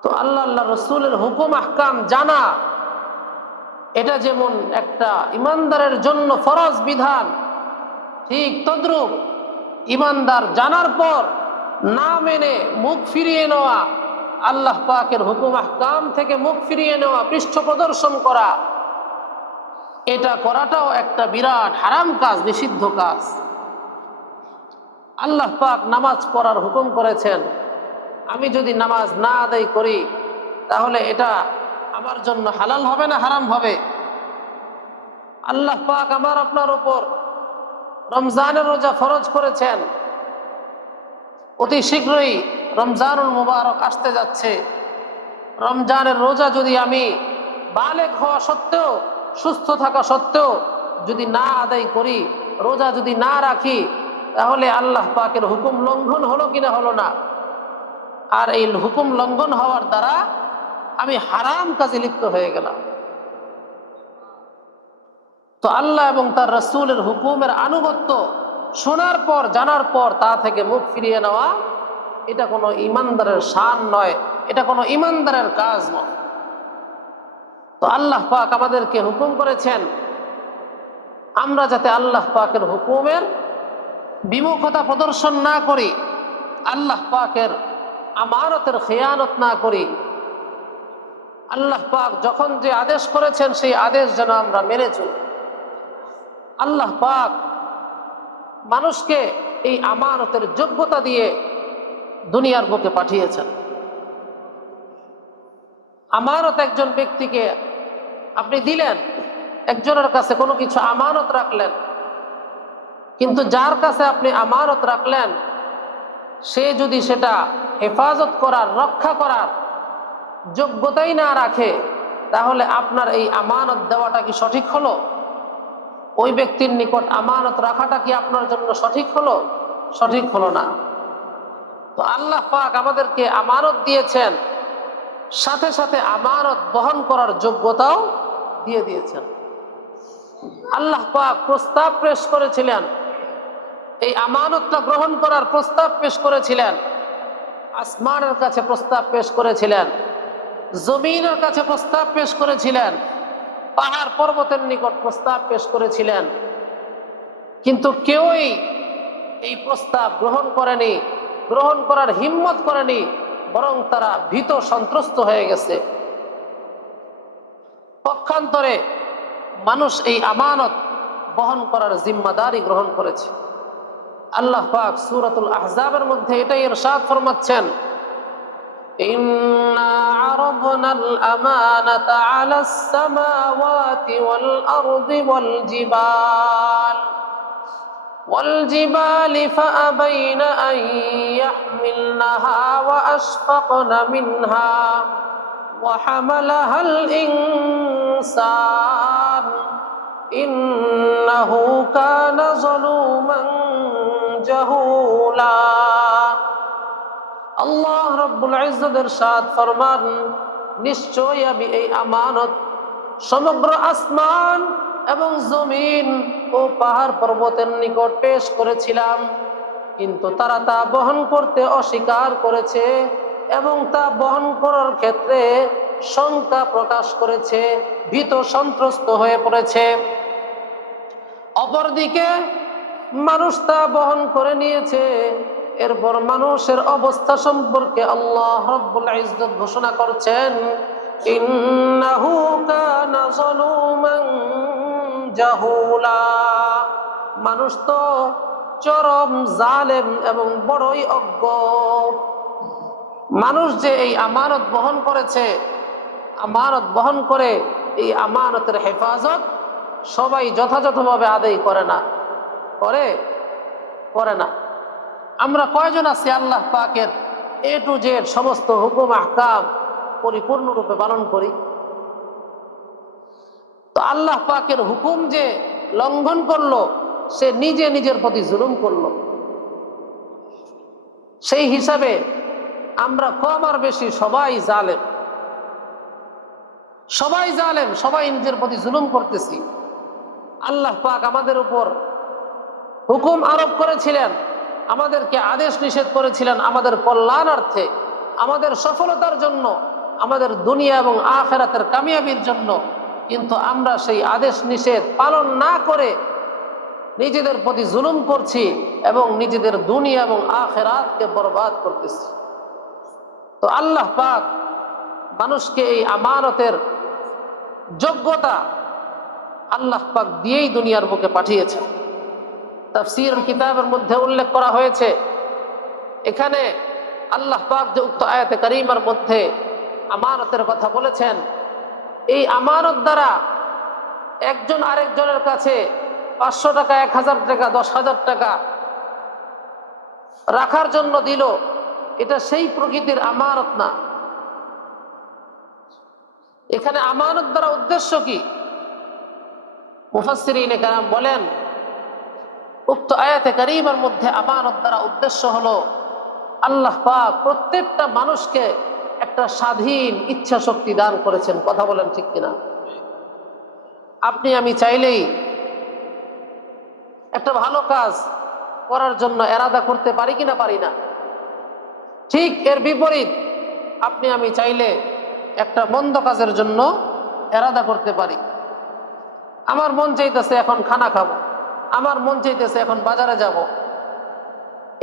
তো আল্লাহ রাসূলের হুকুম আহকাম জানা, এটা যেমন একটা ইমানদারের জন্য ফরজ বিধান, ঠিক তদ্রূপ ইমানদার জানার পর না মেনে মুখ ফিরিয়ে নেওয়া, আল্লাহ পাকের হুকুম আহকাম থেকে মুখ ফিরিয়ে নেওয়া, পৃষ্ঠ প্রদর্শন করা, এটা করাটাও একটা বিরাট হারাম কাজ, নিষিদ্ধ কাজ। আল্লাহ পাক নামাজ পড়ার হুকুম করেছেন, আমি যদি নামাজ না আদায় করি তাহলে এটা আমার জন্য হালাল হবে না হারাম হবে? আল্লাহ পাক আমার আপনার উপর রমজানের রোজা ফরজ করেছেন। অতি শীঘ্রই রমজানুল মুবারক আসতে যাচ্ছে। রমজানের রোজা যদি আমি বালেগ হওয়া সত্ত্বেও, সুস্থ থাকা সত্ত্বেও যদি না আদায় করি, রোজা যদি না রাখি, তাহলে আল্লাহ পাকের হুকুম লঙ্ঘন হলো কিনা হলো না? আর এই হুকুম লঙ্ঘন হওয়ার দ্বারা আমি হারাম কাজে লিপ্ত হয়ে গেলাম। তো আল্লাহ এবং তার রাসূলের হুকুমের আনুগত্য শোনার পর, জানার পর তা থেকে মুখ ফিরিয়ে নেওয়া, এটা কোনো ইমানদারের শান নয়, এটা কোনো ইমানদারের কাজ নয়। তো আল্লাহ পাক আমাদেরকে হুকুম করেছেন আমরা যাতে আল্লাহ পাকের হুকুমের বিমুখতা প্রদর্শন না করি, আল্লাহ পাকের আমানতের খেয়ানত না করি। আল্লাহ পাক যখন যে আদেশ করেছেন সেই আদেশ যেন আমরা মেনে চলি। আল্লাহ পাক মানুষকে এই আমানতের যোগ্যতা দিয়ে দুনিয়ার বুকে পাঠিয়েছেন। আমানত একজন ব্যক্তিকে আপনি দিলেন, একজনের কাছে কোনো কিছু আমানত রাখলেন, কিন্তু যার কাছে আপনি আমানত রাখলেন সে যদি সেটা হেফাজত করার, রক্ষা করার যোগ্যতাই না রাখে, তাহলে আপনার এই আমানত দেওয়াটা কি সঠিক হলো? ওই ব্যক্তির নিকট আমানত রাখাটা কি আপনার জন্য সঠিক হলো? সঠিক হলো না। তো আল্লাহ পাক আমাদেরকে আমানত দিয়েছেন, সাথে সাথে আমানত বহন করার যোগ্যতাও দিয়ে দিয়েছেন। আল্লাহ পাক প্রস্তাব পেশ করেছিলেন, এই আমানতটা গ্রহণ করার প্রস্তাব পেশ করেছিলেন। আসমানের কাছে প্রস্তাব পেশ করেছিলেন, জমিনের কাছে প্রস্তাব পেশ করেছিলেন, পাহাড় পর্বতের নিকট প্রস্তাব পেশ করেছিলেন, কিন্তু কেউই এই প্রস্তাব গ্রহণ করেনি, গ্রহণ করার হিম্মত করেনি, বরং তারা ভীত সন্ত্রস্ত হয়ে গেছে। পক্ষান্তরে মানুষ এই আমানত বহন করার জিম্মাদারি গ্রহণ করেছে। আল্লাহ পাক সূরাতুল আহজাবের মধ্যে এটাই ইরশাদ ফরমাচ্ছেন, ইন্না আরাদনাল আমানাতা আলাস সামাওয়াতি ওয়াল আরদি ওয়াল জিবালি ফাআবাইনা আন ইয়াহমিলনাহা ওয়া আশফাকনা মিনহা ওয়া হামালাহাল ইনসান ইন্নাহু কানা যালুমান জাহুলা। আল্লাহ রাব্বুল ইজ্জত ইরশাদ ফরমান, নিশ্চয় আমি এই আমানত সমগ্র আসমান এবং জমিন ও পাহাড় পর্বতের নিকট পেশ করেছিলাম, কিন্তু তারা তা বহন করতে অস্বীকার করেছে এবং তা বহন করার ক্ষেত্রে শঙ্কা প্রকাশ করেছে, ভীত সন্ত্রস্ত হয়ে পড়েছে। অপরদিকে মানুষ তা বহন করে নিয়েছে। এরপর মানুষের অবস্থা সম্পর্কে আল্লাহ রাব্বুল ইজ্জত ঘোষণা করছেন, ইন্নাহু কানা যালুমান জাহুলা। মানুষ তো চরম জালেম এবং বড়ই অজ্ঞ। মানুষ যে এই আমানত বহন করেছে, আমানত বহন করে এই আমানতের হেফাজত সবাই যথাযথভাবে আদায় করে না, করে না। আমরা কয়জন আছি আল্লাহ পাকের এ টু জেড সমস্ত হুকুম আহকাম পরিপূর্ণরূপে পালন করি? তো আল্লাহ পাকের হুকুম যে লঙ্ঘন করলো, সে নিজে নিজের প্রতি জুলুম করলো। সেই হিসাবে আমরা কম আর বেশি সবাই জালেম, সবাই নিজের প্রতি জুলুম করতেছি। আল্লাহ পাক আমাদের উপর হুকুম আরোপ করেছিলেন, আমাদেরকে আদেশ নিষেধ করেছিলেন আমাদের কল্যাণার্থে, আমাদের সফলতার জন্য, আমাদের দুনিয়া এবং আখিরাতের কামিয়াবির জন্য। কিন্তু আমরা সেই আদেশ নিষেধ পালন না করে নিজেদের প্রতি জুলুম করছি এবং নিজেদের দুনিয়া এবং আখিরাতকে বরবাদ করতেছি। তো আল্লাহ পাক মানুষকে এই আমানতের যোগ্যতা আল্লাহ পাক দিয়েই দুনিয়ার বুকে পাঠিয়েছেন। তাফসীর কিতাবের মধ্যে উল্লেখ করা হয়েছে, এখানে আল্লাহ পাক যে উক্ত আয়াতে কারিমার মধ্যে আমানতের কথা বলেছেন, এই আমানত দ্বারা একজন আরেকজনের কাছে 500 টাকা, 1000 টাকা, 10,000 টাকা রাখার জন্য দিল, এটা সেই প্রকৃতির আমানত না। এখানে আমানত দ্বারা উদ্দেশ্য কি? মুফাসসিরিনে কেরাম বলেন, উক্ত আয়াতে কারিমার মধ্যে আমানত দ্বারা উদ্দেশ্য হলো আল্লাহ পাক প্রত্যেকটা মানুষকে একটা স্বাধীন ইচ্ছা শক্তি দান করেছেন। কথা বলেন ঠিক কিনা? আপনি আমি চাইলেই একটা ভালো কাজ করার জন্য এরাদা করতে পারি কিনা? পারি না। ঠিক এর বিপরীত, আপনি আমি চাইলে একটা মন্দ কাজের জন্য এরাদা করতে পারি। আমার মন চাইতেছে এখন খানা খাবো, আমার মন চাইতেছে এখন বাজারে যাব।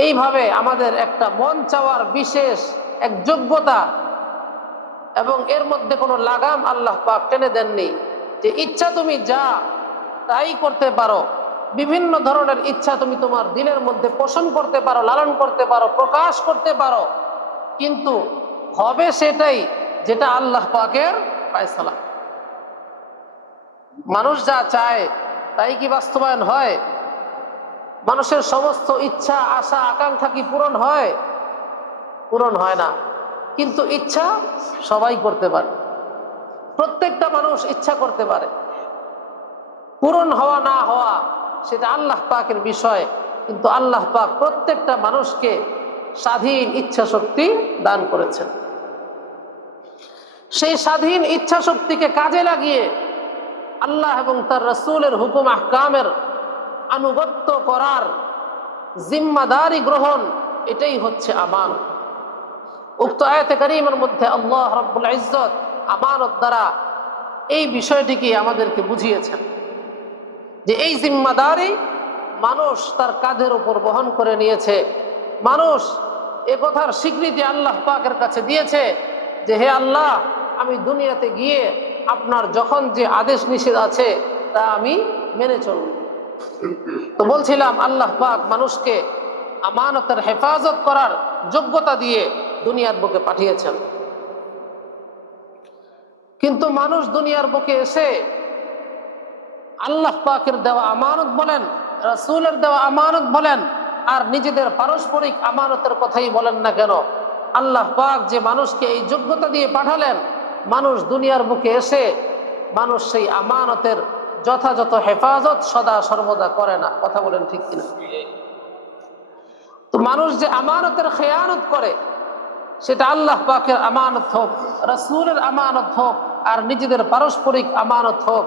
এইভাবে আমাদের একটা মন চাওয়ার বিশেষ এক যোগ্যতা, এবং এর মধ্যে কোনো লাগাম আল্লাহ পাক টেনে দেননি যে ইচ্ছা তুমি যা তাই করতে পারো। বিভিন্ন ধরনের ইচ্ছা তুমি তোমার দিলের মধ্যে পোষণ করতে পারো, লালন করতে পারো, প্রকাশ করতে পারো, কিন্তু হবে সেটাই যেটা আল্লাহ পাকের ফয়সালা। মানুষ যা চায় তাই কি বাস্তবায়ন হয়? মানুষের সমস্ত ইচ্ছা, আশা, আকাঙ্ক্ষা কি পূরণ হয়? পূরণ হয় না। কিন্তু ইচ্ছা সবাই করতে পারে, প্রত্যেকটা মানুষ ইচ্ছা করতে পারে। পূরণ হওয়া না হওয়া সেটা আল্লাহ পাকের বিষয়, কিন্তু আল্লাহ পাক প্রত্যেকটা মানুষকে স্বাধীন ইচ্ছা শক্তি দান করেছেন। সেই স্বাধীন ইচ্ছা শক্তিকে কাজে লাগিয়ে আল্লাহ এবং তার রাসূলের হুকুম আহকামের আনুগত্য করার জিম্মাদারি গ্রহণ, এটাই হচ্ছে আমানত। উক্ত আয়াতে কারীমের মধ্যে আল্লাহ রাব্বুল ইজ্জত আমানত দ্বারা এই বিষয়টিকে আমাদেরকে বুঝিয়েছেন যে এই জিম্মাদারি মানুষ তার কাঁধের উপর বহন করে নিয়েছে। মানুষ এ কথার স্বীকৃতি আল্লাহ পাকের কাছে দিয়েছে যে হে আল্লাহ, আমি দুনিয়াতে গিয়ে আপনার যখন যে আদেশ নিষেধ আছে তা আমি মেনে চলব। তো বলছিলাম আল্লাহ পাক মানুষকে আমানতের হেফাজত করার যোগ্যতা দিয়ে দুনিয়ার বুকে পাঠিয়েছেন। কিন্তু মানুষ দুনিয়ার বুকে এসে আল্লাহ পাকের দেওয়া আমানত বলেন, রাসূলের দেওয়া আমানত বলেন, আর নিজেদের পারস্পরিক আমানতের কথাই বলেন না কেন, আল্লাহ পাক যে মানুষকে এই যোগ্যতা দিয়ে পাঠালেন, মানুষ দুনিয়ার বুকে এসে মানুষ সেই আমানতের যথাযথ হেফাজত সদা সর্বদা করে না। কথা বলেন ঠিক কিনা? তো মানুষ যে আমানতের খেয়ানত করে, সেটা আল্লাহ পাকের আমানত হোক, রাসূলের আমানত হোক, আর নিজেদের পারস্পরিক আমানত হোক,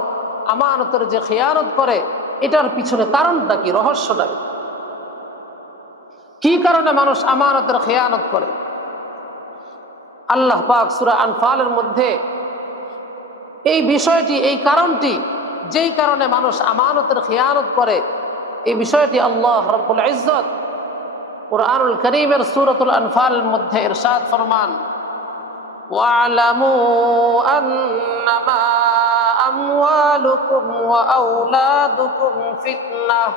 আমানতের যে খেয়ানত করে, এটার পিছনে কারণটা কি, রহস্যটা কি কারণে মানুষ আমানতের খেয়ানত করে? আল্লাহ পাক সূরা আনফালের মধ্যে এই বিষয়টি, এই কারণটি, যেই কারণে মানুষ আমানতের খেয়ানত করে, এই বিষয়টি আল্লাহ রাব্বুল ইজ্জত কুরআনুল কারীমের সূরাতুল আনফালের মধ্যে ইরশাদ ফরমান, ওয়া'লামু আন্নামা আমওয়ালুকুম ওয়া আওলাদুকুম ফিতনাহ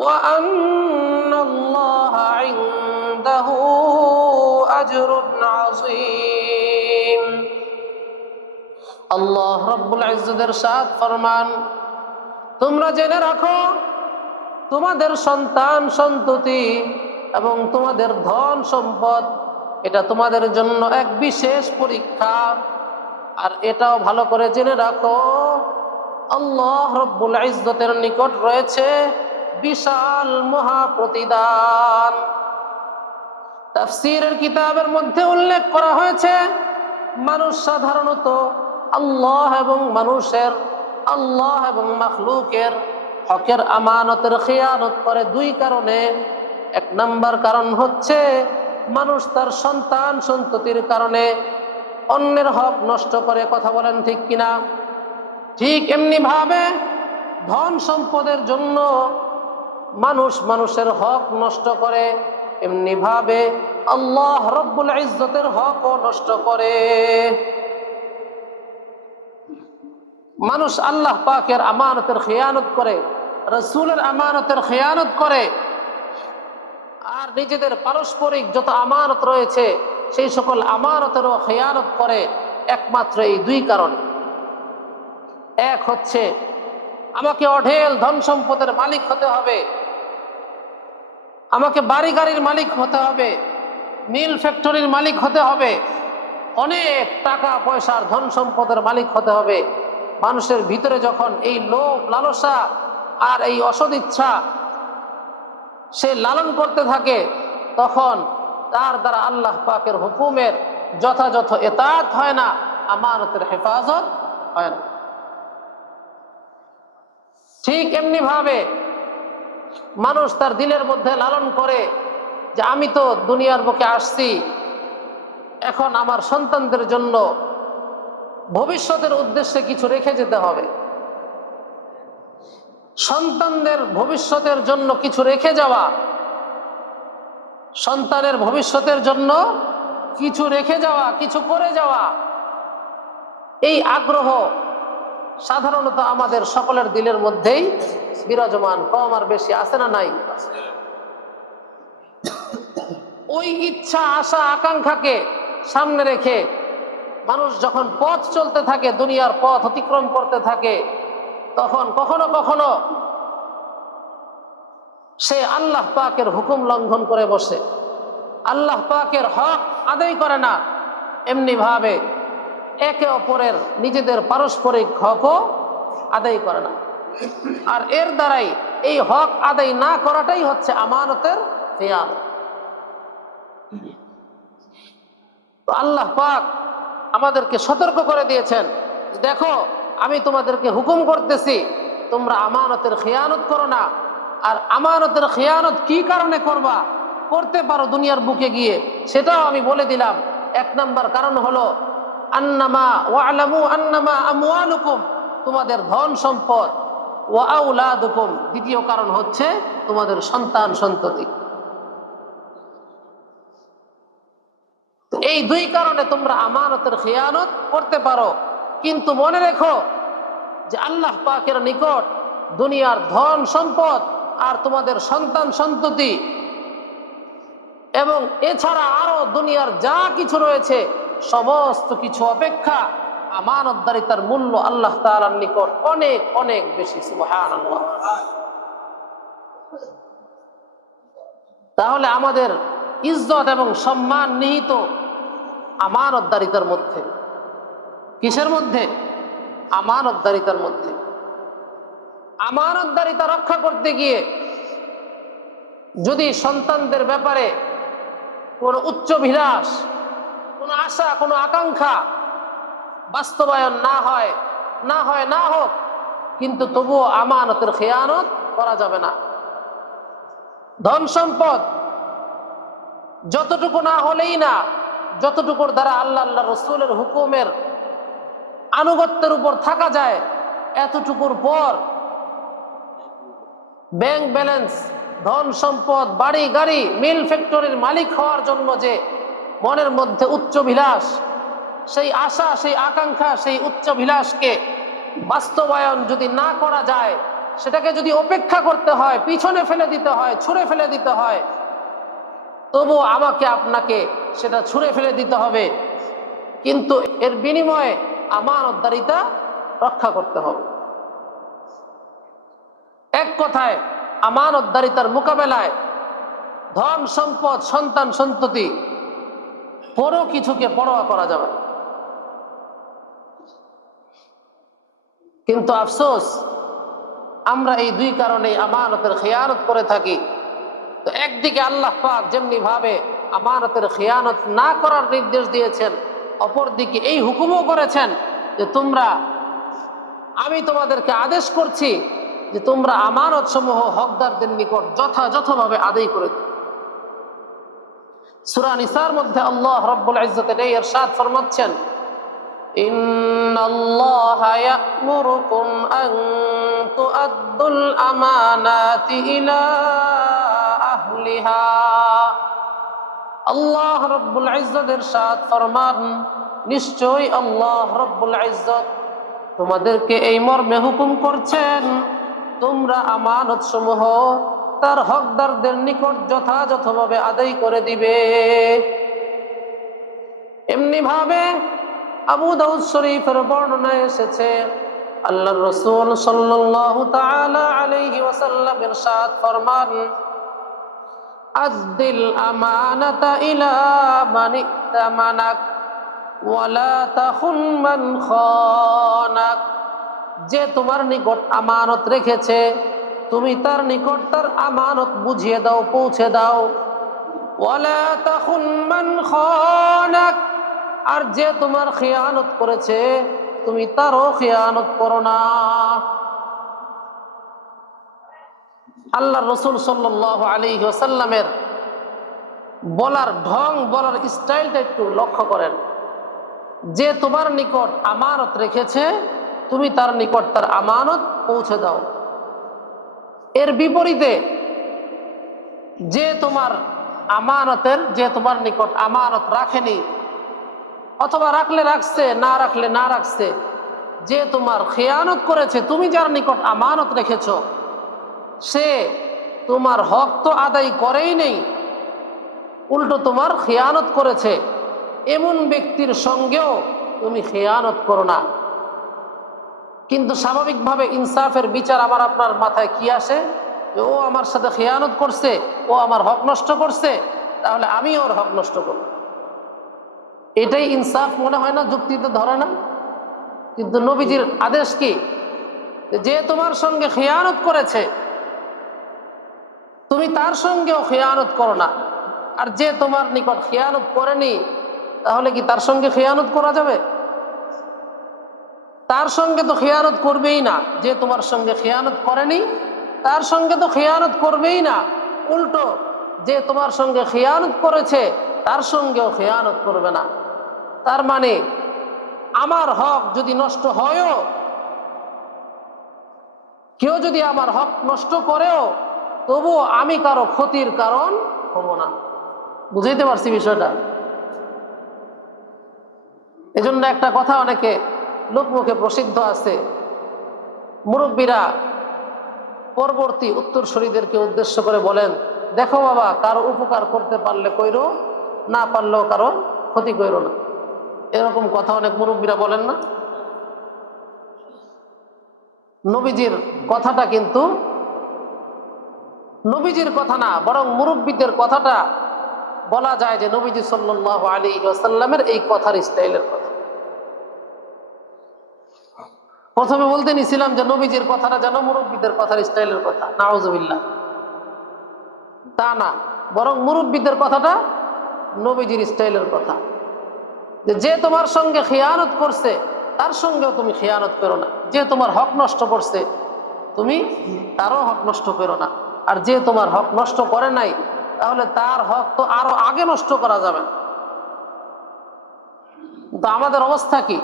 ওয়া আন্নাল্লাহা ইনদাহু আজরুন আযীম। আল্লাহ রাব্বুল ইজ্জত ইরশাদ ফরমান, তোমরা জেনে রাখো তোমাদের সন্তান সন্ততি এবং তোমাদের ধন সম্পদ, এটা তোমাদের জন্য এক বিশেষ পরীক্ষা। আর এটাও ভালো করে জেনে রাখো আল্লাহ রাব্বুল ইজ্জতের নিকট রয়েছে বিশাল মহা প্রতিদান। তাফসীরের কিতাবের মধ্যে উল্লেখ করা হয়েছে, মানুষ সাধারণত আল্লাহ এবং মানুষের, আল্লাহ এবং মাখলুকের হকের আমানতের খেয়ানত করে দুই কারণে। এক নাম্বার কারণ হচ্ছে মানুষ তার সন্তান সন্ততির কারণে অন্যের হক নষ্ট করে। কথা বলেন ঠিক কিনা? ঠিক এমনি ভাবে ধন সম্পদের জন্য মানুষ মানুষের হক নষ্ট করে, এমনি ভাবে আল্লাহ রাব্বুল ইজ্জতের হকও নষ্ট করে। মানুষ আল্লাহ পাকের আমানতের খেয়ানত করে, রাসূলের আমানতের খেয়ানত করে, আর নিজেদের পারস্পরিক যত আমানত রয়েছে সেই সকল আমানতেরও খেয়ানত করে একমাত্র এই দুই কারণে। এক হচ্ছে আমাকে অঢেল ধন সম্পদের মালিক হতে হবে, আমাকে বাড়ি গাড়ির মালিক হতে হবে, মিল ফ্যাক্টরির মালিক হতে হবে, অনেক টাকা পয়সার ধন সম্পদের মালিক হতে হবে। মানুষের ভিতরে যখন এই লোভ লালসা আর এই অসৎ ইচ্ছা সে লালন করতে থাকে, তখন তার দ্বারা আল্লাহ পাকের হুকুমের যথাযথ এতাত হয় না, আমানতের হেফাজত হয় না। ঠিক এমনি ভাবে মানুষ তার দিলের মধ্যে লালন করে যে আমি তো দুনিয়ার বুকে আসছি, এখন আমার সন্তানদের জন্য ভবিষ্যতের উদ্দেশ্যে কিছু রেখে যেতে হবে। সন্তানদের ভবিষ্যতের জন্য কিছু রেখে যাওয়া, সন্তানের ভবিষ্যতের জন্য কিছু রেখে যাওয়া, কিছু করে যাওয়া, এই আগ্রহ সাধারণত আমাদের সকলের দিলের মধ্যেই বিরাজমান, কম আর বেশি, আছে না নাই? ওই ইচ্ছা আশা আকাঙ্ক্ষাকে সামনে রেখে মানুষ যখন পথ চলতে থাকে, দুনিয়ার পথ অতিক্রম করতে থাকে, তখন কখনো কখনো সে আল্লাহ পাকের হুকুম লঙ্ঘন করে বসে, আল্লাহ পাকের হক আদায় করে না। এমনি ভাবে একে অপরের নিজেদের পারস্পরিক হকও আদায় করে না। আর এর দ্বারাই এই হক আদায় না করাটাই হচ্ছে আমানতের খেয়ানত। তো আল্লাহ পাক আমাদেরকে সতর্ক করে দিয়েছেন, দেখো আমি তোমাদেরকে হুকুম করতেছি তোমরা আমানতের খেয়ানত করো না। আর আমানতের খেয়ানত কি কারণে করবা, করতে পারো দুনিয়ার বুকে গিয়ে, সেটাও আমি বলে দিলাম। এক নাম্বার কারণ হলো আন্নামা ওয়ালামু আন্নামা আমওয়ালুকুম, তোমাদের ধন সম্পদ, ওয়া আউলাদুকুম, দ্বিতীয় কারণ হচ্ছে তোমাদের সন্তান সন্ততি। এই দুই কারণে তোমরা আমানতের খেয়ানত করতে পারো, কিন্তু মনে রেখো যে আল্লাহ পাকের নিকট দুনিয়ার ধন সম্পদ আর তোমাদের সন্তান সন্ততি এবং এছাড়া আরো দুনিয়ার যা কিছু রয়েছে সমস্ত কিছু অপেক্ষা আমানতদারিতার মূল্য আল্লাহ তাআলার নিকট অনেক অনেক বেশি। সুবহানাল্লাহ। তাহলে আমাদের ইজ্জত এবং সম্মান নিহিত আমানতদারিতার মধ্যে। কিসের মধ্যে? আমানতদারিতার মধ্যে। আমানতদারিতা রক্ষা করতে গিয়ে যদি সন্তানদের ব্যাপারে কোনো উচ্চাভিলাষ, কোনো আশা, কোনো আকাঙ্ক্ষা বাস্তবায়ন না হোক, কিন্তু তবুও আমানতের খেয়ানত করা যাবে না। ধন সম্পদ যতটুকু না হলেই না, যতটুকুর দ্বারা আল্লাহ রসুলের হুকুমের আনুগত্যের উপর থাকা যায়, এতটুকুর পর ব্যাংক ব্যালেন্স, ধন সম্পদ, বাড়ি গাড়ি, মিল ফ্যাক্টরির মালিক হওয়ার জন্য যে মনের মধ্যে উচ্চাভিলাষ, সেই আশা, সেই আকাঙ্ক্ষা, সেই উচ্চাভিলাষকে বাস্তবায়ন যদি না করা যায়, সেটাকে যদি উপেক্ষা করতে হয়, পিছনে ফেলে দিতে হয়, ছুঁড়ে ফেলে দিতে হয়, তবু আমাকে আপনাকে সেটা ছুঁড়ে ফেলে দিতে হবে, কিন্তু এর বিনিময়ে আমানতদারিতা রক্ষা করতে হবে। এক কথায় আমানতদারিতার মোকাবেলায় ধন সম্পদ, সন্তান সন্ততি, কোনো কিছুকে পরোয়া করা যাবে না। কিন্তু আফসোস, আমরা এই দুই কারণে আমানতের খেয়ানত করে থাকি। তো একদিকে আল্লাহ পাক যেমনি ভাবে আমানতের খেয়ানত না করার নির্দেশ দিয়েছেন, অপরদিকে এই হুকুমও করেছেন যে আমি তোমাদেরকে আদেশ করছি যে তোমরা আমানত সমূহ হকদারদের নিকট যথাযথভাবে আদায় করে দিও। সূরা নিসার মধ্যে আল্লাহ রাব্বুল ইজ্জত এই ইরশাদ ফরমাচ্ছেন, ইন্নাল্লাহা ইয়া'মুরুকুম আন তু'আদ্দুল আমানাতি ইলা আহলিহা। আল্লাহ রাব্বুল ইজ্জত ইরশাদ ফরমান, নিশ্চয়ই আল্লাহ রাব্বুল ইজ্জত তোমাদেরকে এই মর্মে হুকুম করছেন, তোমরা আমানত সমূহ তার হকদারদের নিকট যথাযথভাবে আদায় করে দিবে। এমনি ভাবে আবু দাউদ শরীফের বর্ণনায় এসেছে, আল্লাহর রাসূল সাল্লাল্লাহু তাআলা আলাইহি ওয়াসাল্লাম ইরশাদ ফরমান, আদ্দিল আমানাতা ইলা মান ইতামানাক ওয়ালা তাখুন মান খানাক। যে তোমার নিকট আমানত রেখেছে তুমি তার নিকট তার আমানত বুঝিয়ে দাও, পৌঁছে দাও। ওয়ালা তাখুন মান খানাক, আর যে তোমার খিয়ানত করেছে তুমি তারও খিয়ানত করো না। আল্লাহর রাসূল সাল্লাল্লাহু আলাইহি ওয়াসাল্লামের বলার ঢং, বলার স্টাইলটা একটু লক্ষ্য করেন। যে তোমার নিকট আমানত রেখেছে তুমি তার নিকট তার আমানত পৌঁছে দাও। এর বিপরীতে যে তোমার নিকট আমানত রাখেনি, অথবা রাখলে রাখছে, না রাখলে না রাখছে, যে তোমার খেয়ানত করেছে, তুমি যার নিকট আমানত রেখেছ সে তোমার হক তো আদায় করেই নেই, উল্টো তোমার খেয়ানত করেছে, এমন ব্যক্তির সঙ্গেও তুমি খেয়ানত করো না। কিন্তু স্বাভাবিকভাবে ইনসাফের বিচার আমার আপনার মাথায় কি আসে, যে ও আমার সাথে খেয়ানত করছে, ও আমার হক নষ্ট করছে, তাহলে আমি ওর হক নষ্ট করব। এটাই ইনসাফ মনে হয় না? যুক্তিতে ধরে না? কিন্তু নবীজির আদেশ কি, যে তোমার সঙ্গে খেয়ানত করেছে তুমি তার সঙ্গেও খেয়ানত করো না। আর যে তোমার নিকট খেয়ানত করেনি তাহলে কি তার সঙ্গে খেয়ানত করা যাবে? তার সঙ্গে তো খেয়ানত করবেই না। যে তোমার সঙ্গে খেয়ানত করেনি তার সঙ্গে তো খেয়ানত করবেই না, উল্টো যে তোমার সঙ্গে খেয়ানত করেছে তার সঙ্গেও খেয়ানত করবে না। তার মানে আমার হক যদি নষ্ট হয়ও, কেউ যদি আমার হক নষ্ট করেও, তবুও আমি কারো ক্ষতির কারণ হব না। বুঝাইতে পারছি বিষয়টা? এজন্য একটা কথা অনেকে লোকমুখে প্রসিদ্ধ আছে, মুরব্বীরা পরবর্তী উত্তরসূরিদেরকে উদ্দেশ্য করে বলেন, দেখো বাবা, কারো উপকার করতে পারলে কইরো, না পারলেও কারো ক্ষতি কইরো না। এরকম কথা অনেক মুরব্বীরা বলেন না? নবীজির কথাটা কিন্তু নবীজির কথা না, বরং মুরব্বীদের কথাটা বলা যায় যে নবীজি সাল্লাল্লাহু আলাইহি ওয়াসাল্লামের এই কথার স্টাইলের কথা। প্রথমে বলতে নিছিলাম যে নবীজির কথাটা যেন মুরব্বীদের কথার স্টাইলের কথা, নাউজুবিল্লাহ। তা না, বরং মুরব্বীদের কথাটা নবীজির স্টাইলের কথা। যে তোমার সঙ্গে খেয়ানত করছে তার সঙ্গেও তুমি খেয়ানত করো না। যে তোমার হক নষ্ট করছে তুমি তারও হক নষ্ট করো না। আর যে তোমার হক নষ্ট করে নাই তাহলে তার হক তো আরো আগে নষ্ট করা যাবে। কিন্তু আমাদের অবস্থা কি?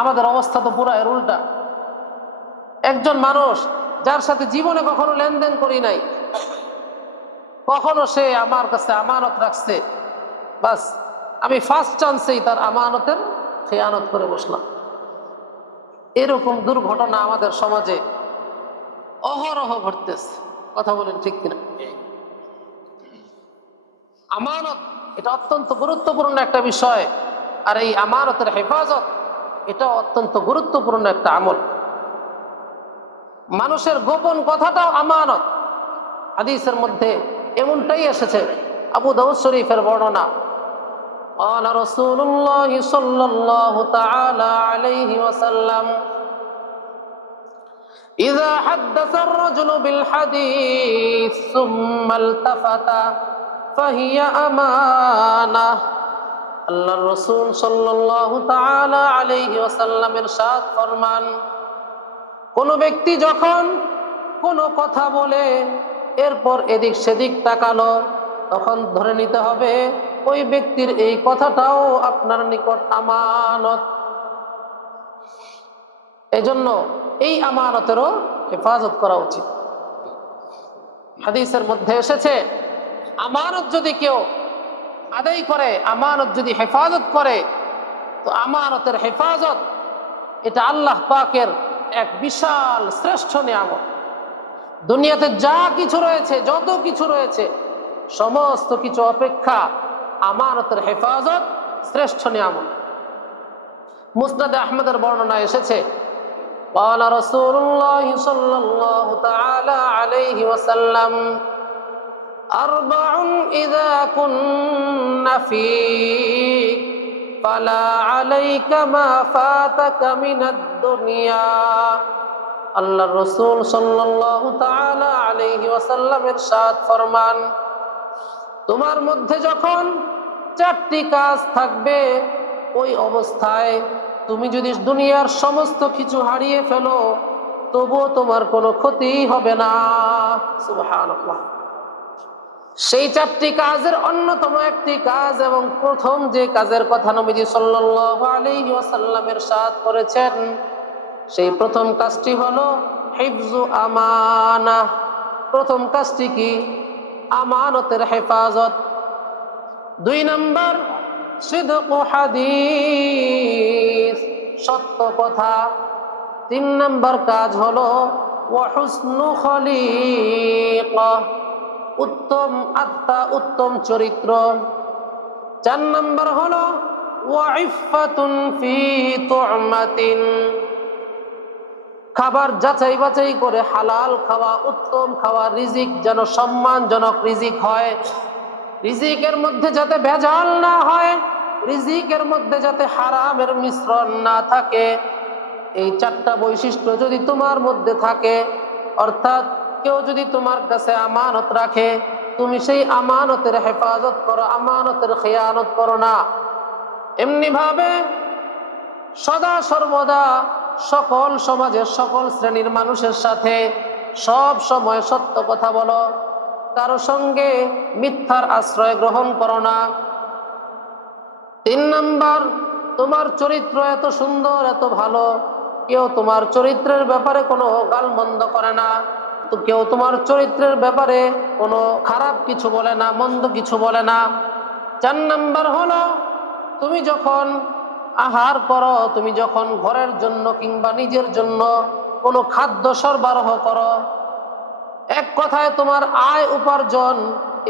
আমাদের অবস্থা তো পুরো এর উল্টা। একজন মানুষ যার সাথে জীবনে কখনো লেনদেন করি নাই, কখনো সে আমার কাছে আমানত রাখছে, বাস আমি ফার্স্ট চান্সেই তার আমানতের খেয়ানত করে বসলাম। এরকম দুর্ঘটনা আমাদের সমাজে অহরহ ঘটতেছে। কথা বলেন ঠিক কিনা? আমানত এটা অত্যন্ত গুরুত্বপূর্ণ একটা বিষয়, আর এই আমানতের হেফাজত এটা অত্যন্ত গুরুত্বপূর্ণ একটা আমল। মানুষের গোপন কথাটাও আমানত। হাদিসের মধ্যে এমনটাই এসেছে, আবু দাউদ শরীফের বর্ণনা, قال رسول الله صلى الله تعالى عليه وسلم إذا حدث الرجل بالحديث ثم التفت فهي أمانة। আল্লাহর রাসূল সাল্লাল্লাহু তাআলা আলাইহি ওয়াসাল্লাম ইরশাদ ফরমান, কোন ব্যক্তি যখন কোনো কথা বলে এরপর এদিক সেদিক তাকালো, তখন ধরে নিতে হবে ওই ব্যক্তির এই কথাটাও আপনার নিকট আমানত। এজন্য এই আমানতেরও হেফাজত করা উচিত। হাদিসের মধ্যে এসেছে, আমানত যদি কেউ আদায় করে, আমানত যদি হেফাজত করে, তো আমানতের হেফাজত এটা আল্লাহ পাকের এক বিশাল শ্রেষ্ঠ নিয়ামত। দুনিয়াতে যা কিছু রয়েছে, যত কিছু রয়েছে, সমস্ত কিছু অপেক্ষা আমানতের হেফাজত শ্রেষ্ঠ নিয়ামত। মুসনাদে আহমদের বর্ণনা এসেছে, قال رسول الله صلى الله تعالى عليه وسلم أربع إذا كن فيك فلا عليك ما فاتك من الدنيا। আল্লাহর রাসূল সাল্লাল্লাহু তাআলা আলাইহি ওয়াসাল্লাম ইরশাদ ফরমান, তোমার মধ্যে যখন চারটি কাজ থাকবে, ওই অবস্থায় তুমি যদি দুনিয়ার সমস্ত কিছু হারিয়ে ফেলো, তবুও তোমার কোনো ক্ষতি হবে না। সুবহানাল্লাহ। সেই চারটি কাজের অন্যতম একটি কাজ এবং প্রথম যে কাজের কথা নবীজি সাল্লাল্লাহু আলাইহি ওয়াসাল্লাম ইরশাদ করেছেন, সেই প্রথম কাজটি হলো হিফজু আমানা। প্রথম কাজটি কি? আমানতের হেফাজত। 2 নাম্বার সিদকু হাদিস, সত্য কথা। 3 নাম্বার কাজ হলো ওয়া হুসনু খলিকা, উত্তম আত্মা, উত্তম চরিত্র। 4 নাম্বার হলো ওয়া ইফফাতুন ফি তু'মাতিন, খাবার যাচাই বাছাই করে হালাল খাওয়া, উত্তম খাওয়া, রিজিক যেন সম্মানজনক রিজিক হয়, রিজিকের মধ্যে যাতে ভেজাল না হয়, রিজিকের মধ্যে যাতে হারামের মিশ্রণ না থাকে। এই 4টা বৈশিষ্ট্য যদি তোমার মধ্যে থাকে, অর্থাৎ কেউ যদি তোমার কাছে আমানত রাখে, তুমি সেই আমানতের হেফাজত করো, আমানতের খেয়ানত করো না। এমনি ভাবে সদা সর্বদা সকল সমাজের সকল শ্রেণীর মানুষের সাথে সব সময় সত্য কথা বলো, কারো সঙ্গে মিথ্যার আশ্রয় গ্রহণ করো না। 3 নাম্বার, তোমার চরিত্র এত সুন্দর, এত ভালো, কেউ তোমার চরিত্রের ব্যাপারে কোনো গালমন্দ করে না, তো কেউ তোমার চরিত্রের ব্যাপারে কোনো খারাপ কিছু বলে না, মন্দ কিছু বলে না। 4 নাম্বার হলো তুমি যখন আহার করো, তুমি যখন ঘরের জন্য কিংবা নিজের জন্য কোনো খাদ্য সরবরাহ করো, এক কথায় তোমার আয় উপার্জন,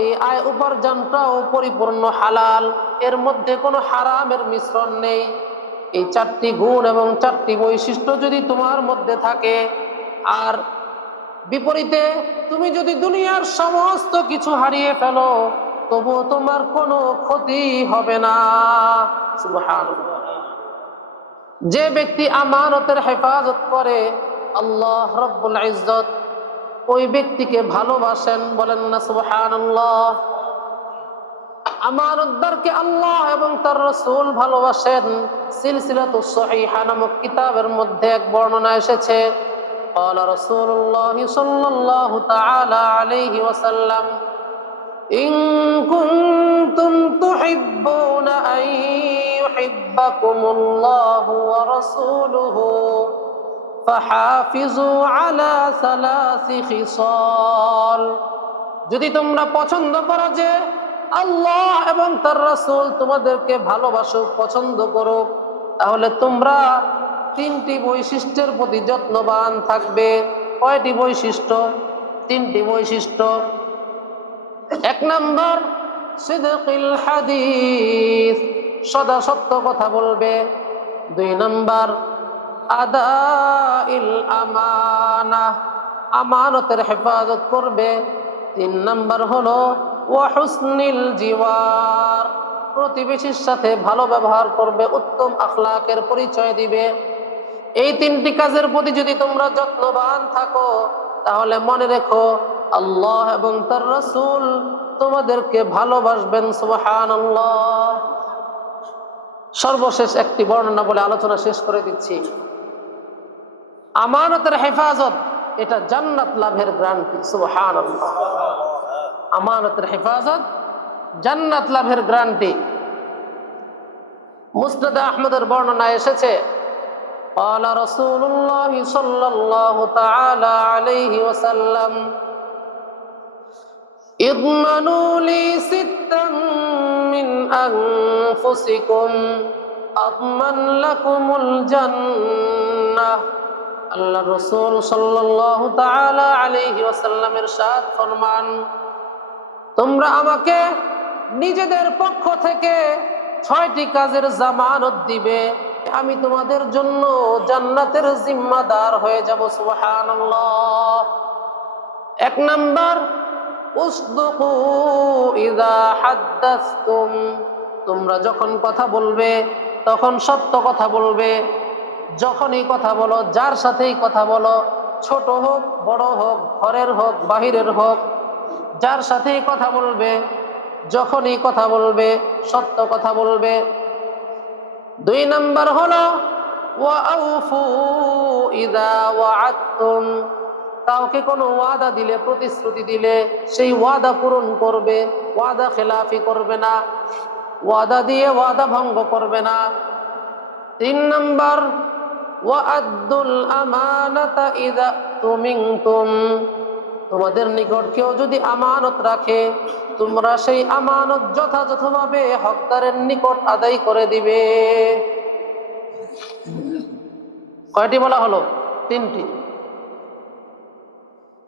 এই আয় উপার্জনটাও পরিপূর্ণ হালাল, এর মধ্যে কোনো হারামের মিশ্রণ নেই। এই 4টি গুণ এবং 4টি বৈশিষ্ট্য যদি তোমার মধ্যে থাকে, আর বিপরীতে তুমি যদি দুনিয়ার সমস্ত কিছু হারিয়ে ফেলো, তবুও তোমার কোনো ক্ষতি হবে না। সুবহানাল্লাহ। যে ব্যক্তি আমানতের হেফাজত করে, আল্লাহ রাব্বুল ইজ্জত ওই ব্যক্তিকে ভালোবাসেন, বলেন না সুবহানাল্লাহ। আমানতদারকে আল্লাহ এবং তার রাসূল ভালোবাসেন। সিলসিলাতুস সহিহা নামক কিতাবের মধ্যে এক বর্ণনা এসেছে, قال رسول الله صلى الله تعالى عليه وسلم إن كنتم تحبون أن يحبكم الله ورسوله فحافظوا على 3 خصال। যদি তোমরা পছন্দ করো যে আল্লাহ এবং তার রাসূল তোমাদেরকে ভালোবাসুক, পছন্দ করুক, তাহলে তোমরা 3টি বৈশিষ্ট্যের প্রতি যত্নবান থাকবে। কয়টি বৈশিষ্ট্য? 3টি বৈশিষ্ট্য। 1 নাম্বার সিদকিল হাদিস, সদা সত্য কথা বলবে। 2 নাম্বার আদাইল আমানা, আমানতের হেফাজত করবে। 3 নাম্বার হলো ওয়া হুসনিল জিওয়ার, প্রতিবেশীর সাথে ভালো ব্যবহার করবে, উত্তম আখলাকের পরিচয় দিবে। এই 3টি কাজের প্রতি যদি তোমরা যত্নবান থাকো, তাহলে মনে রেখো আল্লাহ এবং তার রাসূল তোমাদেরকে ভালোবাসবেন। সুবহানাল্লাহ। সর্বশেষ একটি বর্ণনা বলে আলোচনা শেষ করে দিচ্ছি। আমানতের হেফাজত এটা জান্নাত লাভের গ্যারান্টি। সুবহানাল্লাহ। আমানতের হেফাজত জান্নাত লাভের গ্যারান্টি। মুসনাদ আহমদের বর্ণনা এসেছে, قال رسول الله صلى الله تعالى عليه وسلم اضمنوا لي 6 من أنفسكم أضمن لكم الجنة। আল্লাহ রাসূল সাল্লাল্লাহু তাআলা আলাইহি ওয়াসাল্লাম ইরশাদ ফরমান, তোমরা আমাকে নিজেদের পক্ষ থেকে 6টি কাজের জামানত দিবে, আমি তোমাদের জন্য জান্নাতের জিম্মাদার হয়ে যাব। সুবহানাল্লাহ। 1 নাম্বার, উসদুকু ইযা হাদ্দাসতুম, তোমরা যখন কথা বলবে তখন সত্য কথা বলবে। যখনই কথা বলো, যার সাথেই কথা বলো, ছোট হোক বড় হোক, ঘরের হোক বাহিরের হোক, যার সাথেই কথা বলবে, যখনই কথা বলবে সত্য কথা বলবে। 2 নাম্বার হলো ওয়াউফু ইযা ওয়াআদতুম, কাউকে কোনো ওয়াদা দিলে, প্রতিশ্রুতি দিলে সেই ওয়াদা পূরণ করবে, ওয়াদা খেলাফি করবে না, ওয়াদা দিয়ে ওয়াদা ভঙ্গ করবে না। 3 নাম্বার ওয়াআদ্দুল আমানাতা ইযা তুমিনতুম, তোমাদের নিকট কেউ যদি আমানত রাখে, তোমরা সেই আমানত যথাযথভাবে হকদারের নিকট আদায় করে দিবে। কয়টি বলা হলো? 3টি।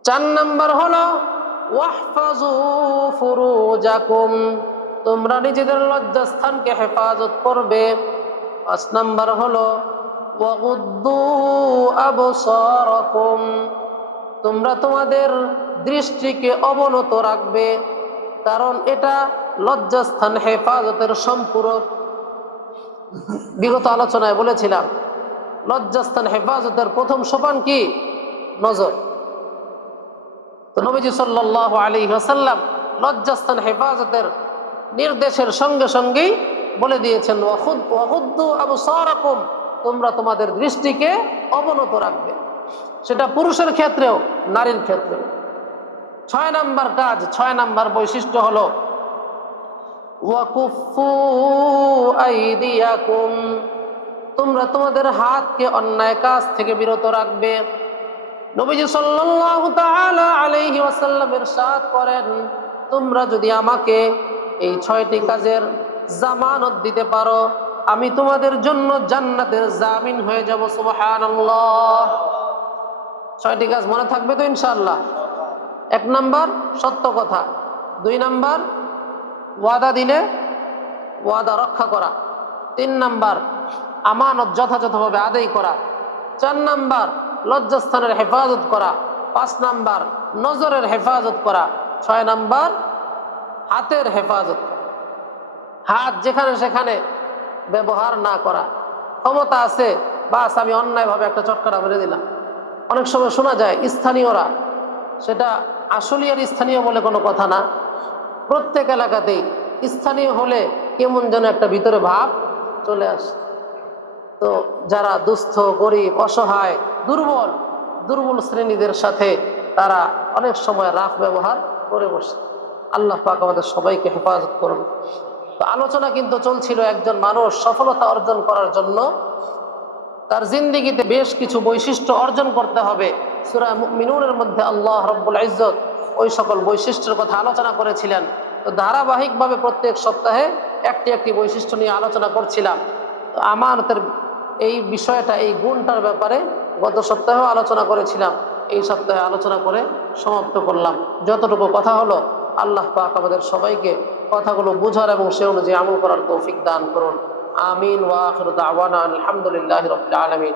4 নাম্বার হলো ওয়াহফাজু ফুরুজাকুম, তোমরা নিজেদের লজ্জাস্থানকে হেফাজত করবে। 5 নাম্বার হলো ওয়াগুদ্দু আবসারাকুম, তোমরা তোমাদের দৃষ্টিকে অবনত রাখবে, কারণ এটা লজ্জাস্থান হেফাজতের সম্পূরক। বিগত আলোচনায় বলেছিলাম লজ্জাস্থান হেফাজতের প্রথম সোপান কি? নজর। তো নবীজি সাল্লাল্লাহু আলাইহি ওয়াসাল্লাম লজ্জাস্থান হেফাজতের নির্দেশের সঙ্গে সঙ্গেই বলে দিয়েছেন ওয়াগুদ্দু আবসারাকুম, তোমরা তোমাদের দৃষ্টিকে অবনত রাখবে, সেটা পুরুষের ক্ষেত্রেও নারীর ক্ষেত্রেও। 6 নাম্বার কাজ, 6 নাম্বার বৈশিষ্ট্য হলো ওয়াকুফু আইদিয়াকুম, তোমরা তোমাদের হাতকে অন্যায় কাজ থেকে বিরত রাখবে। নবীজি সাল্লাল্লাহু তাআলা আলাইহি ওয়াসাল্লাম ইরশাদ করেন, তোমরা যদি আমাকে এই 6টি কাজের জামানত দিতে পারো, আমি তোমাদের জন্য জান্নাতের জামিন হয়ে যাব। সুবহানাল্লাহ। 6টি কাজ মনে থাকবে তো ইনশাআল্লাহ? 1 নাম্বার সত্য কথা, 2 নাম্বার ওয়াদা দিলে ওয়াদা রক্ষা করা, 3 নাম্বার আমানত যথাযথভাবে আদায় করা, 4 নাম্বার লজ্জাস্থানের হেফাজত করা, 5 নাম্বার নজরের হেফাজত করা, 6 নাম্বার হাতের হেফাজত করা। হাত যেখানে সেখানে ব্যবহার না করা। ক্ষমতা আছে, বাস আমি অন্যায়ভাবে একটা চটকাটা মেরে দিলাম। অনেক সময় শোনা যায় স্থানীয়রা, সেটা আসলে আর স্থানীয় বলে কোনো কথা না, প্রত্যেক এলাকাতেই স্থানীয় হলে কেমন যেন একটা ভিতরে ভাব চলে আসে। তো যারা দুস্থ, গরিব, অসহায়, দুর্বল শ্রেণীদের সাথে তারা অনেক সময় রাফ ব্যবহার করে বসে। আল্লাহ পাক আমাদের সবাইকে হেফাজত করুন। তো আলোচনা কিন্তু চলছিল, একজন মানুষ সফলতা অর্জন করার জন্য তার জিন্দেগিতে বেশ কিছু বৈশিষ্ট্য অর্জন করতে হবে। সূরা মুমিনুনের মধ্যে আল্লাহ রাব্বুল ইজ্জত ওই সকল বৈশিষ্ট্যের কথা আলোচনা করেছিলেন। তো ধারাবাহিকভাবে প্রত্যেক সপ্তাহে একটি বৈশিষ্ট্য নিয়ে আলোচনা করছিলাম। তো আমানতের এই বিষয়টা, এই গুণটার ব্যাপারে গত সপ্তাহেও আলোচনা করেছিলাম, এই সপ্তাহে আলোচনা করে সমাপ্ত করলাম। যতটুকু কথা হলো আল্লাহ পাক আমাদের সবাইকে কথাগুলো বুঝার এবং সে অনুযায়ী আমল করার তৌফিক দান করুন। আমিন। ওয়া আখিরু দাওয়ানা আলহামদুলিল্লাহি রাব্বিল আলামিন।